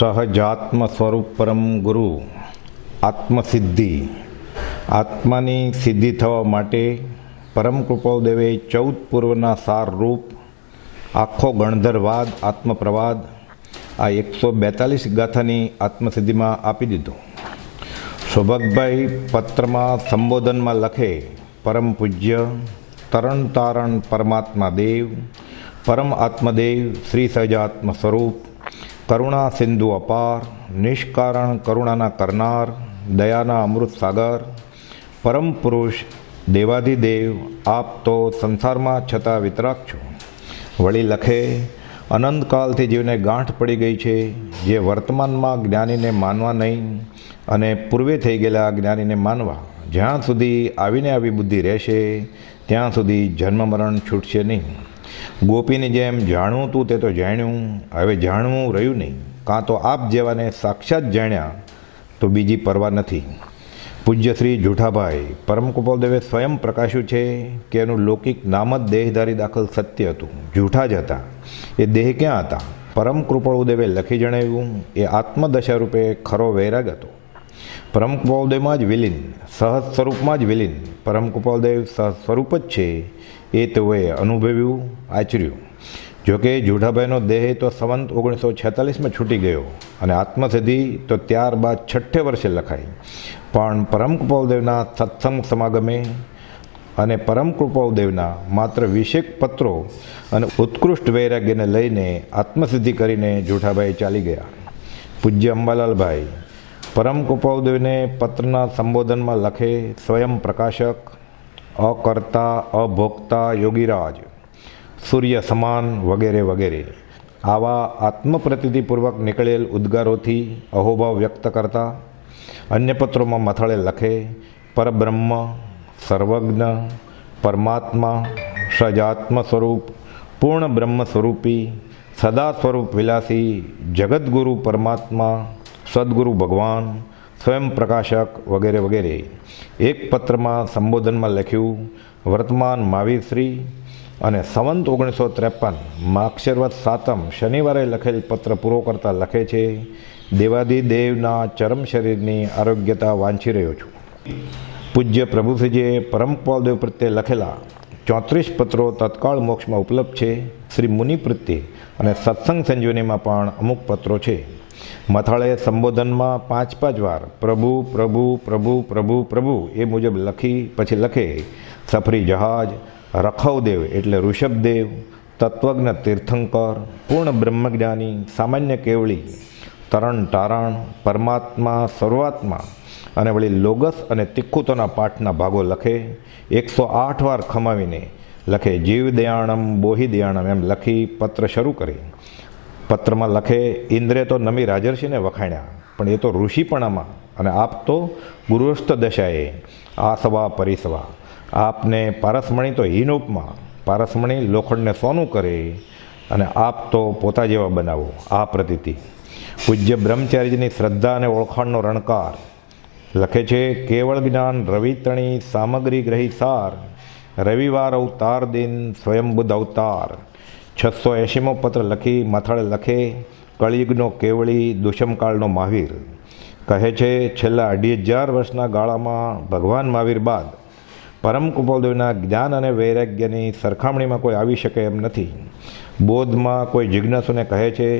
સહજાત્મ સ્વરૂપ પરમ ગુરુ આત્મસિદ્ધિ. આત્માની સિદ્ધિ થવા માટે પરમ કૃપાળુદેવે 14 પૂર્વના સાર રૂપ આખો ગણધરવાદ આત્મપ્રવાદ આ 142 ગાથાની આત્મસિદ્ધિમાં આપી દીધો. સૌભાગભાઈ પત્રમાં સંબોધનમાં લખે, પરમ પૂજ્ય તરણ તારણ પરમાત્મા દેવ, પરમ આત્મદેવ શ્રી સહજાત્મ સ્વરૂપ, કરુણા સિંધુ અપાર, નિષ્કારણ કરુણાના કરનાર, દયાના અમૃત સાગર, પરમ પુરુષ દેવાધિદેવ, આપ તો સંસારમાં છતાં વિતરાગ છો. વળી લખે, અનંતકાલથી જીવને ગાંઠ પડી ગઈ છે, જે વર્તમાનમાં જ્ઞાનીને માનવા નહીં અને પૂર્વે થઈ ગયેલા જ્ઞાનીને માનવા. જ્યાં સુધી આવીને આવી બુદ્ધિ રહેશે ત્યાં સુધી જન્મ મરણ છૂટશે નહીં. ગોપીની જેમ જાણવું તું તે તો જાણ્યું, હવે જાણવું રહ્યું નહીં. કાં તો આપ જેવાને સાક્ષાત જાણ્યા તો બીજી પરવા નથી. પૂજ્ય શ્રી જુઠાભાઈ પરમ કૃપાળુદેવે સ્વયં પ્રકાશ્યું છે કે એનું લૌકિક નામ જ દેહધારી દાખલ સત્ય હતું. જૂઠા જ હતા. એ દેહ ક્યાં હતા? પરમ કૃપાળુદેવે લખી જણાવ્યું, એ આત્મદશા રૂપે ખરો વૈરાગ હતો. પરમ કૃપાળુદેવમાં જ વિલીન, સહજ સ્વરૂપમાં જ વિલીન. પરમ કૃપાળુદેવ સહજ સ્વરૂપ જ છે એ તેઓએ અનુભવ્યું, આચર્યું. જોકે જુઠાભાઈનો દેહ તો સંવંત 1946માં છૂટી ગયો અને આત્મસિદ્ધિ તો ત્યારબાદ 6 વર્ષે લખાઈ. પણ પરમ કૃપાળુદેવના સત્સંગ સમાગમે અને પરમ કૃપાળુદેવના માત્ર 20 પત્રો અને ઉત્કૃષ્ટ વૈરાગ્યને લઈને આત્મસિદ્ધિ કરીને જુઠાભાઈ ચાલી ગયા. પૂજ્ય અંબાલાલભાઈ પરમ કૃપાળુદેવને પત્રના સંબોધનમાં લખે, સ્વયં પ્રકાશક, અકર્તા, અભોક્તા, યોગીરાજ, સૂર્ય સમાન વગેરે વગેરે. આવા આત્મપ્રતીતિપૂર્વક નીકળેલ ઉદ્ગારોથી અહોભાવ વ્યક્ત કરતા અન્ય પત્રોમાં મથાળે લખે, પરબ્રહ્મ, સર્વજ્ઞ, પરમાત્મા, સજાત્મ સ્વરૂપ, પૂર્ણ બ્રહ્મ સ્વરૂપી, સદા સ્વરૂપ વિલાસી, જગદગુરુ પરમાત્મા, સદગુરુ ભગવાન, સ્વયં પ્રકાશક વગેરે વગેરે. એક પત્રમાં સંબોધનમાં લખ્યું, વર્તમાન મહાવીરશ્રી અને સંવંત 1953 માક્ષરવત સાતમ શનિવારે લખેલ પત્ર પૂરો કરતા લખે છે, દેવાધિદેવના ચરમ શરીરની આરોગ્યતા વાંચી રહ્યો છું. પૂજ્ય પ્રભુશ્રીજીએ પરમ કૃપાળુદેવ પ્રત્યે લખેલા 34 પત્રો તત્કાળ મોક્ષમાં ઉપલબ્ધ છે. શ્રી મુનિ પ્રત્યે અને સત્સંગ સંજીવનીમાં પણ અમુક પત્રો છે. મથાળે સંબોધનમાં 5 વાર પ્રભુ પ્રભુ પ્રભુ પ્રભુ પ્રભુ એ મુજબ લખી પછી લખે, સફરી જહાજ, રખવદેવ એટલે ઋષભદેવ, તત્વજ્ઞ તીર્થંકર, પૂર્ણ બ્રહ્મજ્ઞાની, સામાન્ય કેવળી, તરણ તારણ, પરમાત્મા, સર્વાત્મા અને વળી લોગસ અને તિક્ખુતોના પાઠના ભાગો લખે. 108 વાર ખમાવીને લખે, જીવ દયાણમ બોહિ દયાણમ એમ લખી પત્ર શરૂ કરે. પત્રમાં લખે, ઇન્દ્રે તો નમી રાજર્ષિને વખાણ્યા, પણ એ તો ઋષિપણામાં, અને આપ તો ગુરુસ્થ દશાએ આસવા પરિસવા. આપને પારસમણી તો હીન ઉપમા, પારસમણી લોખંડને સોનું કરે અને આપ તો પોતા જેવા બનાવો. આ પ્રતીતિ. પૂજ્ય બ્રહ્મચારીજીની શ્રદ્ધા અને ઓળખાણનો રણકાર લખે છે, કેવળ જ્ઞાન રવિતણી સામગ્રી ગ્રહી સાર, રવિવાર અવતાર દિન સ્વયં બુદ્ધ અવતાર. 680મો પત્ર લખી મથાળે લખે, કળિયુગનો કેવળી, દુષ્મકાળનો મહાવીર. કહે છે, છેલ્લા 2500 વર્ષના ગાળામાં ભગવાન મહાવીર બાદ પરમ કૃપાળુદેવના જ્ઞાન અને વૈરાગ્યની સરખામણીમાં કોઈ આવી શકે એમ નથી. બોધમાં કોઈ જિજ્ઞાસુને કહે છે,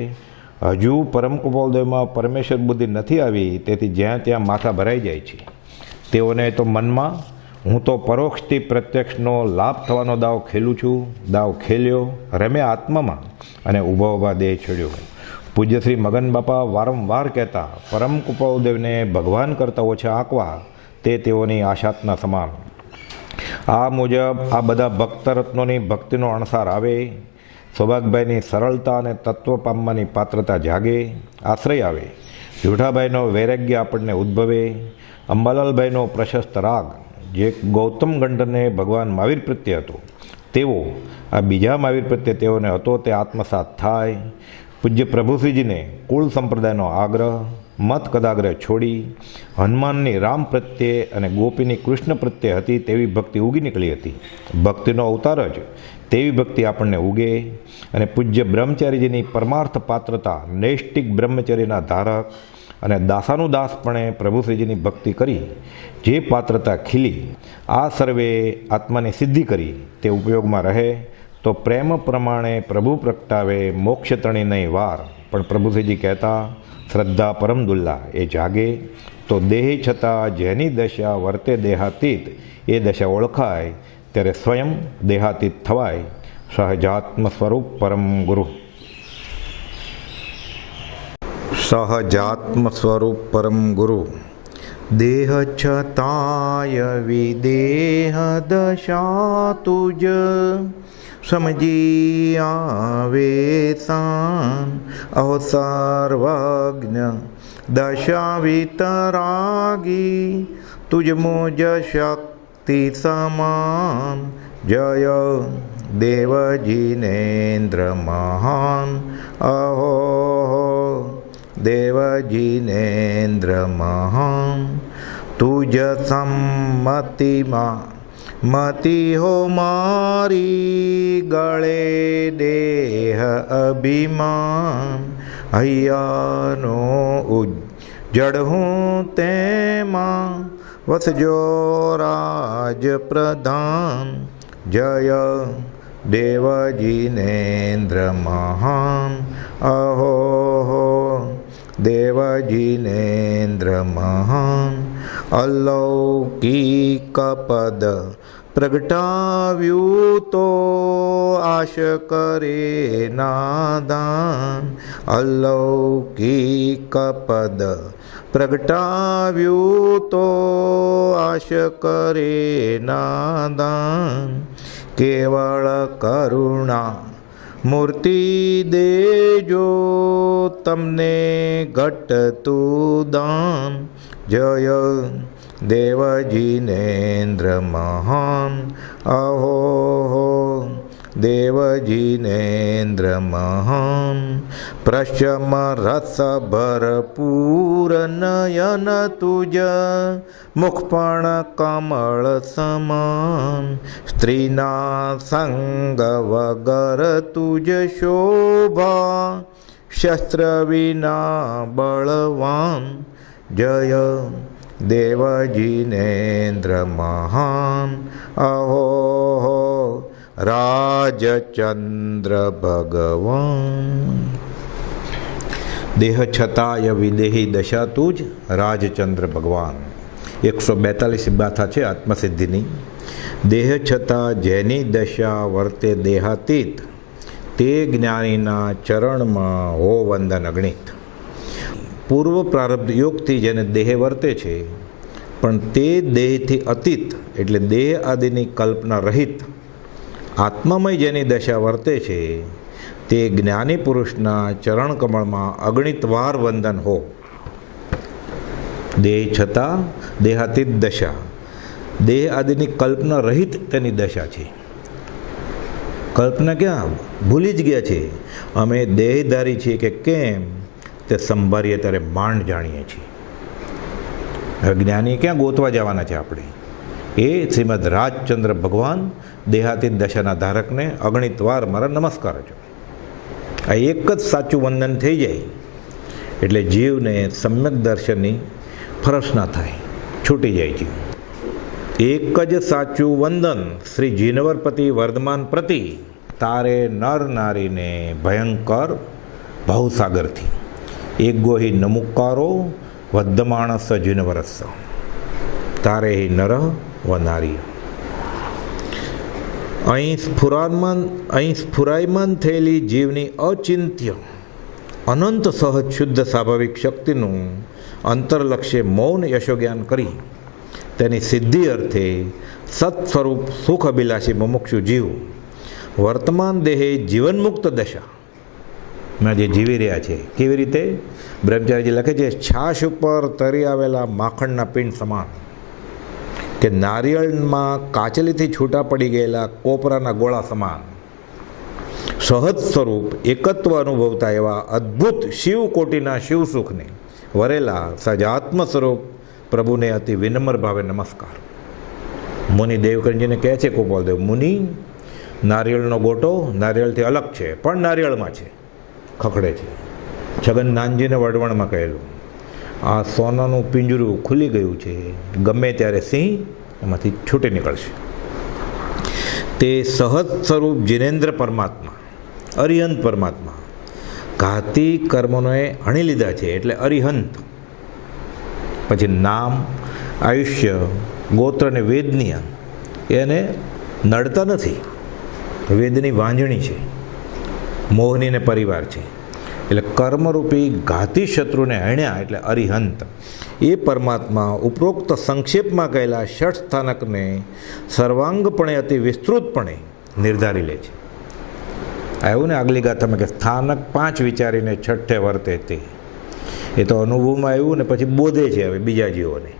હજુ પરમ કૃપાળુદેવમાં પરમેશ્વર બુદ્ધિ નથી આવી, તેથી જ્યાં ત્યાં માથા ભરાઈ જાય છે. તેઓને તો મનમાં હું તો પરોક્ષથી પ્રત્યક્ષનો લાભ થવાનો દાવ ખેલું છું, દાવ ખેલ્યો, રમ્યા આત્મામાં અને ઊભા દેહ છોડ્યો. પૂજ્ય શ્રી મગન બાપા વારંવાર કહેતા, પરમ કૃપાળુદેવને ભગવાન કરતાં ઓછા આંકવા તે તેઓની આશાતના સમાન. આ મુજબ આ બધા ભક્તરત્નોની ભક્તિનો અણસાર આવે, સૌભાગભાઈની સરળતા અને તત્વ પામવાની પાત્રતા જાગે, આશ્રય આવે. જુઠાભાઈનો વૈરાગ્ય આપણને ઉદ્ભવે. અંબાલાલભાઈનો પ્રશસ્ત રાગ જે ગૌતમ ગંડરને ભગવાન મહાવીર પ્રત્યે હતો, તેવો આ બીજા મહાવીર પ્રત્યે તેઓને હતો તે આત્મસાત થાય. પૂજ્ય પ્રભુશ્રીજીને કુળ સંપ્રદાયનો આગ્રહ, મત કદાગ્રહ છોડી હનુમાનની રામ પ્રત્યે અને ગોપીની કૃષ્ણ પ્રત્યે હતી તેવી ભક્તિ ઉગી નીકળી હતી. ભક્તિનો અવતાર જ તેવી ભક્તિ આપણને ઉગે અને પૂજ્ય બ્રહ્મચારીજીની પરમાર્થ પાત્રતા નૈષ્ટિક બ્રહ્મચર્યના ધારક અને દાસાનુદાસપણે પ્રભુશ્રીજીની ભક્તિ કરી જે પાત્રતા ખીલી આ સર્વે આત્માની સિદ્ધિ કરી તે ઉપયોગમાં રહે તો પ્રેમ પ્રમાણે પ્રભુ પ્રગટાવે મોક્ષ તણી નહીં વાર. પણ પ્રભુશ્રીજી કહેતા શ્રદ્ધા પરમ દુલ્લા એ જાગે તો દેહ છતાં જેની દશા વર્તે દેહાતીત એ દશા ઓળખાય ત્યારે સ્વયં દેહાતીત થવાય. સહજાત્મ સ્વરૂપ પરમ ગુરુ. સહજાત્મ સ્વરૂપ પરમ ગુરુ. દેહ છતાય વિદેહ દશા તુજ સમજી આવે સાન અહો સર્વજ્ઞ દશા વિતરાગી તુજ મુજ શક્તિ સમાન. જય દેવજીનેન્દ્ર મહાન અહો દેવજીનેન્દ્ર મહાન. તુજ સંમતિમાં મતિ હો મારી ગળે દેહ અભિમાન. હૈયાનો ઉજ્જડ હું તેમાં વસજો રાજ પ્રધાન. જય દેવજીનેન્દ્ર મહાન અહો દેવજીનેન્દ્ર મહાન. અલૌકિક પદ પ્રગટાવ્યું તો આશ કરે નાદાન. અલૌકિક પદ પ્રગટાવ્યું તો આશ કરે નાદાન. કેવળ કરુણા મૂર્તિ દેજો તમને ઘટતું દાન. જય દેવજીનેન્દ્ર મહાન અહો દેવજીનેન્દ્ર મહાન. પ્રશમ રસ ભરપૂર નયન તુજ મુખપણ કમળ સમાન. સ્ત્રીના સંગ વગર તુજ શોભા શસ્ત્ર વિના બળવાન. જય દેવજીનેન્દ્ર મહાન અહો રાજચંદ્ર ભગવાન. દેહ છતાય વિદેહી દશા તુજ રાજચંદ્ર ભગવાન. 142 ગાથા છે આત્મસિદ્ધિની. દેહ છતાં જેની દશા વર્તે દેહાતીત તે જ્ઞાનીના ચરણમાં હો વંદન અગણિત. પૂર્વ પ્રારબ્ધ યોગથી જેને દેહ વર્તે છે પણ તે દેહથી અતીત એટલે દેહ આદિની કલ્પના રહિત આત્મામય જેની દશા વર્તે છે તે જ્ઞાની પુરુષના ચરણ કમળમાં અગણિત વાર વંદન હો. દેહ છતાં દેહાતીત દશા દેહ આદિની કલ્પના રહિત તેની દશા છે. કલ્પના ક્યાં ભૂલી જ ગયા છે. અમે દેહધારી છીએ કે કેમ તે સંભાળીએ ત્યારે માંડ જાણીએ છીએ. જ્ઞાની ક્યાં ગોતવા જવાના છે આપણે? એ શ્રીમદ રાજચંદ્ર ભગવાન દેહાતીત દશાના ધારકને અગણિત વાર મારા નમસ્કાર છે. આ એક જ સાચું વંદન થઈ જાય એટલે જીવને સમ્યક દર્શનની ફરજ ના થાય, છૂટી જાય જીવ. એક જ સાચું વંદન શ્રી જીનવરપતિ વર્ધમાન પ્રતિ તારે નર નારીને ભયંકર ભવસાગરથી. એક ગોહી નમુકારો વર્ધમાણસ જીનવરસ તારે હિ નર વ નારી. અહીં સ્ફુરાયમાન થયેલી જીવની અચિંત્ય અનંત સહજ શુદ્ધ સ્વાભાવિક શક્તિનું અંતરલક્ષ્ય મૌન યશોજ્ઞાન કરી તેની સિદ્ધિ અર્થે સત સ્વરૂપ સુખ અભિલાષી મુમુક્ષુ જીવ વર્તમાન દેહે જીવનમુક્ત દશામાં જે જીવી રહ્યા છે. કેવી રીતે? બ્રહ્મચારીજી લખે છે, છાશ ઉપર તરી આવેલા માખણના પિંડ સમાન કે નારિયેળમાં કાચલીથી છૂટા પડી ગયેલા કોપરાના ગોળા સમાન સહજ સ્વરૂપ એકત્વ અનુભવતા એવા અદ્ભુત શિવકોટીના શિવસુખને વરેલા સજાત્મ સ્વરૂપ પ્રભુને અતિ વિનમ્ર ભાવે નમસ્કાર. મુનિ દેવકરણજીને કહે છે ગોપાલદેવ, મુનિ નારિયેળનો ગોટો નારિયેળથી અલગ છે, પણ નારિયેળમાં છે, ખખડે છે. છગન નાનજીને વડવણમાં કહેલું, આ સોનાનું પિંજરું ખુલી ગયું છે, ગમે ત્યારે સિંહ એમાંથી છૂટી નીકળશે. તે સહજ સ્વરૂપ જીનેન્દ્ર પરમાત્મા, અરિહંત પરમાત્મા ઘાતી કર્મોને હણી લીધા છે, એટલે અરિહંત. પછી નામ, આયુષ્ય, ગોત્ર અને વેદનીય એને નડતા નથી. વેદની વાંજણી છે, મોહનીને પરિવાર છે, એટલે કર્મરૂપી ઘાતી શત્રુને હણ્યા એટલે અરિહંત. એ પરમાત્મા ઉપરોક્ત સંક્ષેપમાં કહેલા ષઠ સ્થાનકને સર્વાંગપણે અતિ વિસ્તૃતપણે નિર્ધારી લે છે. આવ્યું ને આગલી ગાથામાં કે સ્થાનક 5 વિચારીને છઠ્ઠે વર્તે તે. એ તો અનુભવમાં આવ્યું ને પછી બોધે છે હવે બીજા જીવોને.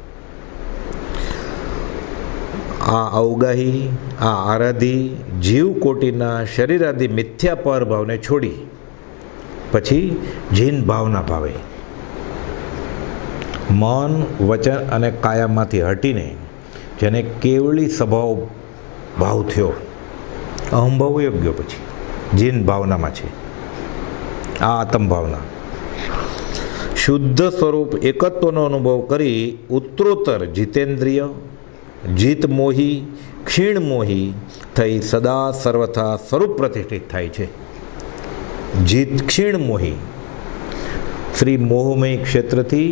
આ અવગાહી, આ આરાધી જીવ કોટીના શરીરાદી મિથ્યા પર ભાવને છોડી પછી જીન ભાવના ભાવે મન, વચન અને કાયામાંથી હટીને જેને કેવળી સ્વભાવ ભાવ થયો, અહંભાવ યોગ્ય, પછી જીન ભાવનામાં છે આ આત્મ ભાવના. શુદ્ધ સ્વરૂપ એકત્વનો અનુભવ કરી ઉત્તરોત્તર જીતેન્દ્રિય, જીતમોહી, ક્ષીણમોહી થઈ સદા સર્વથા સ્વરૂપ પ્રતિષ્ઠિત થાય છે. જીત ક્ષીણમોહી શ્રી મોહમય ક્ષેત્રથી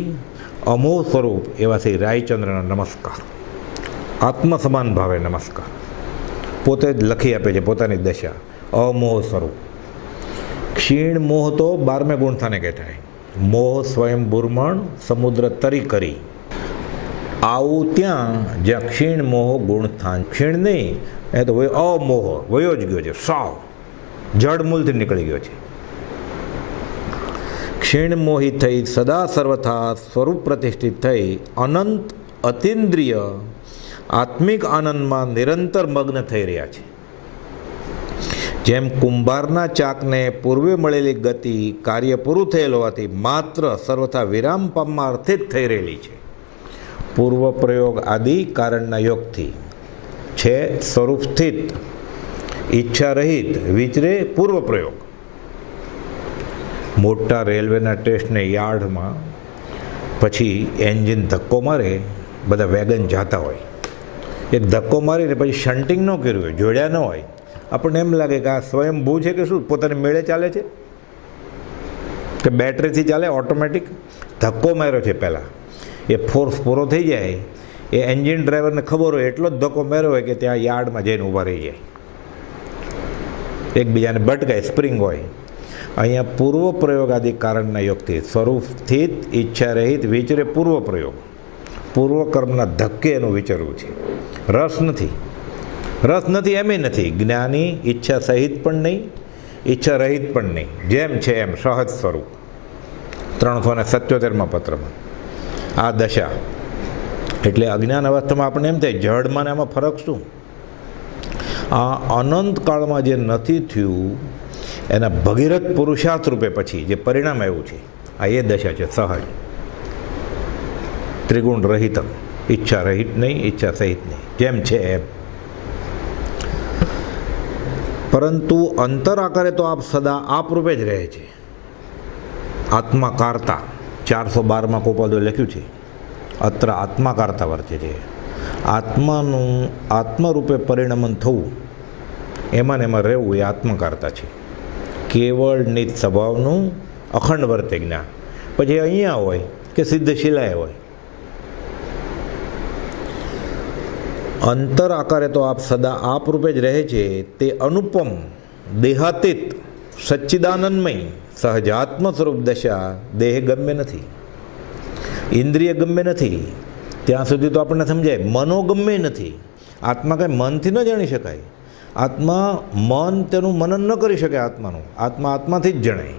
અમોહ સ્વરૂપ એવા શ્રી રાયચંદ્રના નમસ્કાર, આત્મ સમાન ભાવે નમસ્કાર. પોતે જ લખી આપે છે પોતાની દશા, અમોહ સ્વરૂપ. ક્ષીણ મોહ તો 12મે ગુણસ્થાને કહેવાય. મોહ સ્વયં બુરમણ સમુદ્ર તરી કરી. આવું ત્યાં જ્યાં ક્ષીણ મોહ ગુણસ્થાન, ક્ષીણ નહીં એ તો અમોહ વયો જ ગયો છે, સાવ જડમૂલથી નીકળી ગયો છે. ક્ષીણ મોહી થઈ સદા સર્વથા સ્વરૂપ પ્રતિષ્ઠિત થઈ અનંત અતિન્દ્રિય આત્મિક આનંદમાં નિરંતર મગ્ન થઈ રહ્યા છે. જેમ કુંભારના ચાકને પૂર્વે મળેલી ગતિ કાર્ય પૂરું થયેલ હોવાથી માત્ર સર્વથા વિરામ પામવા અર્થે જ થઈ રહેલી છે. પૂર્વ પ્રયોગ આદિ કારણના યોગથી છે સ્વરૂપ સ્થિત, ઈચ્છા રહિત, વિચરે પૂર્વ પ્રયોગ. મોટા રેલવેના ટેસ્ટને યાર્ડમાં પછી એન્જિન ધક્કો મારે, બધા વેગન જાતા હોય, એક ધક્કો મારીને પછી શન્ટિંગ ન કર્યું હોય, જોડ્યા ન હોય, આપણને એમ લાગે કે આ સ્વયંભૂ છે કે શું, પોતાની મેળે ચાલે છે કે બેટરીથી ચાલે, ઓટોમેટિક. ધક્કો માર્યો છે પહેલાં, એ ફોર્સ પૂરો થઈ જાય, એ એન્જિન ડ્રાઈવરને ખબર હોય એટલો જ ધક્કો માર્યો હોય કે ત્યાં યાર્ડમાં જઈને ઊભા રહી જાય, એકબીજાને ભટકાય, સ્પ્રિંગ હોય. અહીંયા પૂર્વ પ્રયોગ આદિ કારણના યોગથી સ્વરૂપ સ્થિત, ઈચ્છા રહિત, વિચરે પૂર્વ પ્રયોગ. પૂર્વ કર્મના ધક્કે એનું વિચરવું છે. રસ નથી, રસ નથી એમ નથી. જ્ઞાની ઈચ્છા સહિત પણ નહીં, ઈચ્છા રહિત પણ નહીં, જેમ છે એમ સહજ સ્વરૂપ. 377માં પત્રમાં આ દશા. એટલે અજ્ઞાન અવસ્થામાં આપણને એમ થાય જડમાં ને આમાં ફરક શું? આ અનંત કાળમાં જે નથી થયું એના ભગીરથ પુરુષાર્થ રૂપે પછી જે પરિણામ આવ્યું છે, આ એ દશા છે સહજ. ત્રિગુણ રહિતમ, ઈચ્છા રહિત નહીં, ઈચ્છા સહિત નહીં, જેમ છે એમ. પરંતુ અંતર આકારે તો આપ સદા આપ રૂપે જ રહે છે. આત્માકારતા 412માં કોપાદો લખ્યું છે, અત્ર આત્માકારતા વર્તે છે. આત્માનું આત્મરૂપે પરિણમન થવું, એમાં ને એમાં રહેવું એ આત્મકારતા છે. કેવળ નિત સ્વભાવનું અખંડ વર્તે જ્ઞાન. પછી અહીંયા હોય કે સિદ્ધ શિલાએ હોય. અંતર આકારે તો આપ સદા આપ રૂપે જ રહે છે. તે અનુપમ દેહાતીત સચ્ચિદાનંદમય સહજાત્મ સ્વરૂપ દશા દેહ ગમ્ય નથી, ઇન્દ્રિય ગમ્ય નથી. ત્યાં સુધી તો આપણને સમજાય, મનો ગમ્ય નથી. આત્મા કાંઈ મનથી ન જાણી શકાય. આત્મા મન તેનું મનન ન કરી શકે. આત્માનું આત્મા આત્માથી જ જણાય.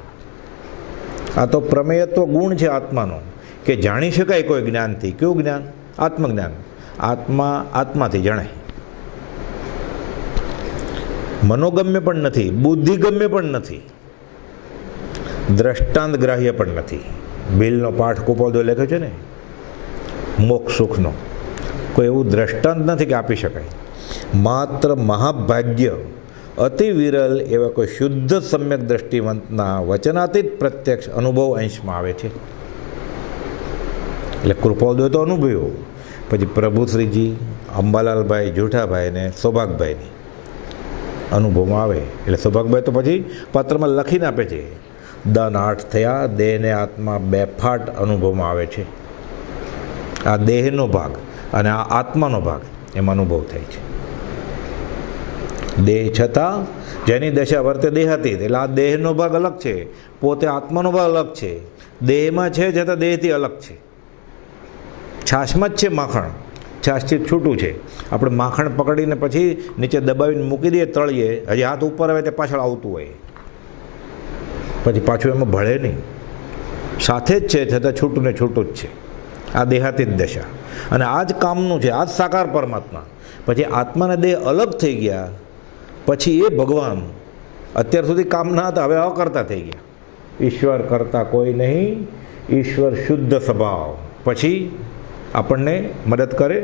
આ તો પ્રમેયત્વ ગુણ છે આત્માનો, કે જાણી શકાય કોઈ જ્ઞાનથી. કયું જ્ઞાન? આત્મજ્ઞાન. આત્મા આત્માથી જણાય. મનોગમ્ય પણ નથી, બુદ્ધિગમ્ય પણ નથી, દ્રષ્ટાંત ગ્રાહ્ય પણ નથી. બિલનો પાઠ કુપોદો લખ્યો છે ને, મોક્ષ સુખનો. કોઈ એવું દ્રષ્ટાંત નથી કે આપી શકાય. માત્ર મહાભાગ્ય અતિ વિરલ એવા કોઈ શુદ્ધ સમ્યક દ્રષ્ટિવંતના વચનાતીત પ્રત્યક્ષ અનુભવ અંશમાં આવે છે. એટલે કૃપાળદેવ તો અનુભવ્યો, પછી પ્રભુશ્રીજી, અંબાલાલભાઈ, જૂઠાભાઈ ને સૌભાગભાઈની અનુભવમાં આવે. એટલે સૌભાગભાઈ તો પછી પત્રમાં લખીને આપે છે, દન 8 થયા, દેહને આત્મા બેફાટ અનુભવમાં આવે છે. આ દેહનો ભાગ અને આ આત્માનો ભાગ એમાં અનુભવ થાય છે. દેહ છતાં જેની દશા વર્તે દેહાતીત, એટલે આ દેહનો ભાગ અલગ છે, પોતે આત્માનો ભાગ અલગ છે, દેહમાં છે છતાં દેહથી અલગ છે. છાશમાં જ છે માખણ, છાશથી છૂટું છે. આપણે માખણ પકડીને પછી નીચે દબાવીને મૂકી દઈએ તળીએ, હજી હાથ ઉપર આવે તે પાછળ આવતું હોય, પછી પાછું એમાં ભળે નહીં. સાથે જ છે છતાં છૂટું ને છૂટું જ છે. આ દેહાતીત દશા, અને આ જ કામનું છે, આ જ સાકાર પરમાત્મા. પછી આત્માને દેહ અલગ થઈ ગયા, પછી એ ભગવાન અત્યાર સુધી કામના હતા, હવે અકર્તા થઈ ગયા. ઈશ્વર કરતા કોઈ નહીં, ઈશ્વર શુદ્ધ સ્વભાવ. પછી આપણને મદદ કરે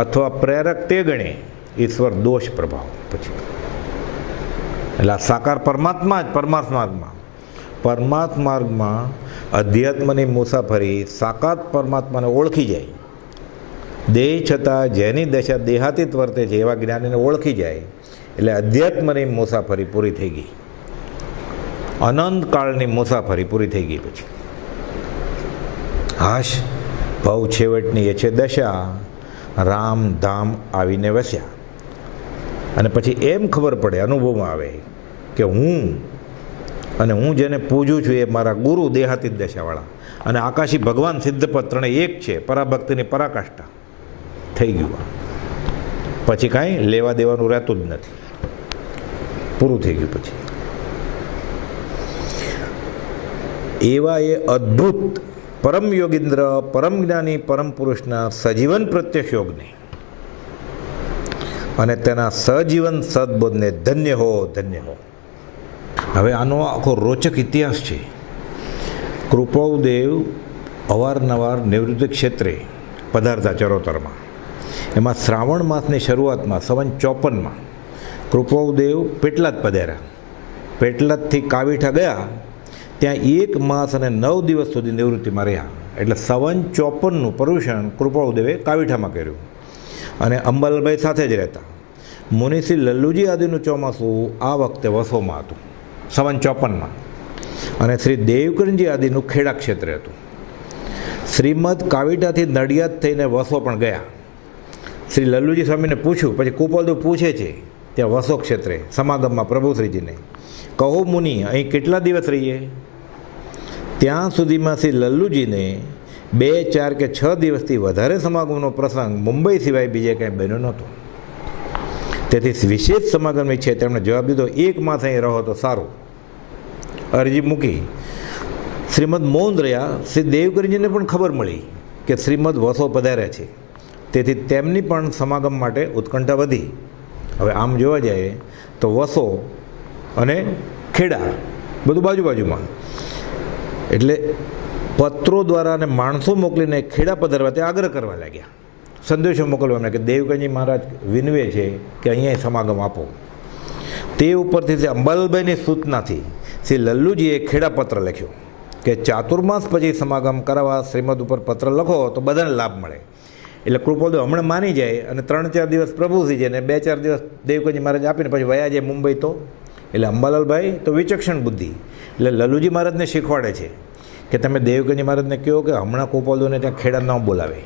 અથવા પ્રેરક તે ગણે ઈશ્વર દોષ પ્રભાવ. પછી એટલે આ સાકાર પરમાત્મા જ પરમાર્થ માર્ગમાં અધ્યાત્મની મુસાફરી સાકાર પરમાત્માને ઓળખી જાય. દેહ છતાં જેની દશા દેહાતીત વર્તે છે એવા જ્ઞાનીને ઓળખી જાય એટલે અધ્યાત્મની મુસાફરી પૂરી થઈ ગઈ, અનંતકાળની મુસાફરી પૂરી થઈ ગઈ. પછી હાશ ભવ છેવટની એ છે દશા, રામ ધામ આવીને વસ્યા. અને પછી એમ ખબર પડે, અનુભવમાં આવે કે હું જેને પૂજું છું એ મારા ગુરુ દેહાતીત દશાવાળા અને આકાશી ભગવાન સિદ્ધપદ ત્રણેય એક છે. પરાભક્તિની પરાકાષ્ઠા થઈ ગયું. પછી કાંઈ લેવા દેવાનું રહેતું જ નથી, પૂરું થઈ ગયું. પછી એવા એ અદ્ભુત પરમ યોગીન્દ્ર, પરમ જ્ઞાની, પરમ પુરુષના સજીવન પ્રત્યક્ષ યોગને અને તેના સજીવન સદબોધને ધન્ય હો, ધન્ય હો. હવે આનો આખો રોચક ઇતિહાસ છે. કૃપાળદેવ અવારનવાર નિવૃત્તિ ક્ષેત્રે પધારતા ચરોતરમાં. એમાં શ્રાવણ માસની શરૂઆતમાં સંવત 54માં કૃપાળદેવ પેટલાદ પધાર્યા. પેટલાદથી કાવીઠા ગયા, ત્યાં 1 માસ અને 9 દિવસ સુધી નિવૃત્તિમાં રહ્યા. એટલે સંવત 54નું પર્યુષણ કૃપાળદેવે કાવીઠામાં કર્યું અને અંબાલાલભાઈ સાથે જ રહેતા. મુનિશ્રી લલ્લુજી આદિનું ચોમાસું આ વખતે વસોમાં હતું, સંવત 54માં, અને શ્રી દેવકરણજી આદિનું ખેડા ક્ષેત્રે હતું. શ્રીમદ કાવીઠાથી નડિયાદ થઈને વસો પણ ગયા. શ્રી લલ્લુજી સ્વામીને પૂછ્યું, પછી કૃપાળદેવ પૂછે છે ત્યાં વસો ક્ષેત્રે સમાગમમાં પ્રભુશ્રીજીને, કહો મુનિ અહીં કેટલા દિવસ રહીએ? ત્યાં સુધીમાં શ્રી લલ્લુજીને 2, 4 કે 6 દિવસથી વધારે સમાગમનો પ્રસંગ મુંબઈ સિવાય બીજે કાંઈ બન્યો નહોતો. તેથી વિશેષ સમાગમની છે તેમણે જવાબ દીધો, 1 માસ અહીં રહો તો સારું. અરજી મૂકી. શ્રીમદ મૌન રહ્યા. શ્રી દેવકરજીને પણ ખબર મળી કે શ્રીમદ વસો પધાર્યા છે, તેથી તેમની પણ સમાગમ માટે ઉત્કંઠા વધી. હવે આમ જોવા જાય તો વસો અને ખેડા બધું બાજુમાં, એટલે પત્રો દ્વારા અને માણસો મોકલીને ખેડા પધારવા તે આગ્રહ કરવા લાગ્યા, સંદેશો મોકલવાના કે દેવકરજી મહારાજ વિનવે છે કે અહીંયા સમાગમ આપો. તે ઉપરથી અંબાલાલભાઈની સૂચનાથી શ્રી લલ્લુજીએ ખેડા પત્ર લખ્યો કે ચાતુર્માસ પછી સમાગમ કરાવવા શ્રીમદ ઉપર પત્ર લખો તો બધાને લાભ મળે. એટલે કૃપાળદેવ હમણાં માની જાય અને 3-4 દિવસ પ્રભુશ્રીજી અને 2-4 દિવસ દેવકરજી મહારાજ આપીને પછી વયા જાય મુંબઈ. તો એટલે અંબાલાલભાઈ તો વિચક્ષણ બુદ્ધિ, એટલે લલ્લુજી મહારાજને શીખવાડે છે કે તમે દેવકરજી મહારાજને કહો કે હમણાં કૃપાળદેવને ત્યાં ખેડા ન બોલાવે,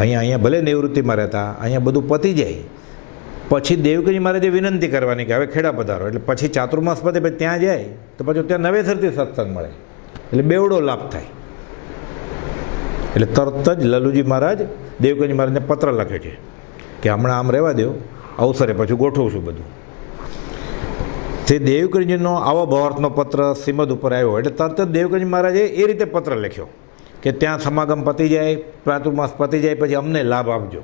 અહીંયા ભલે નિવૃત્તિમાં રહેતા, અહીંયા બધું પતી જાય પછી દેવકરજી મહારાજે વિનંતી કરવાની કે હવે ખેડા પધારો. એટલે પછી ચાતુર્માસ પતે પછી ત્યાં જાય તો પછી ત્યાં નવેસરથી સત્સંગ મળે, એટલે બેવડો લાભ થાય. એટલે તરત જ લલ્લુજી મહારાજ દેવકરજી મહારાજને પત્ર લખે છે કે હમણાં આમ રહેવા દો, અવસરે પછી ગોઠવું છું બધું. તે દેવકરજીનો આવો ભાવાર્થનો પત્ર શ્રીમદ ઉપર આવ્યો એટલે તરત જ દેવકરજી મહારાજે એ રીતે પત્ર લખ્યો કે ત્યાં સમાગમ પતી જાય, ચાતુર્માસ પતી જાય પછી અમને લાભ આપજો.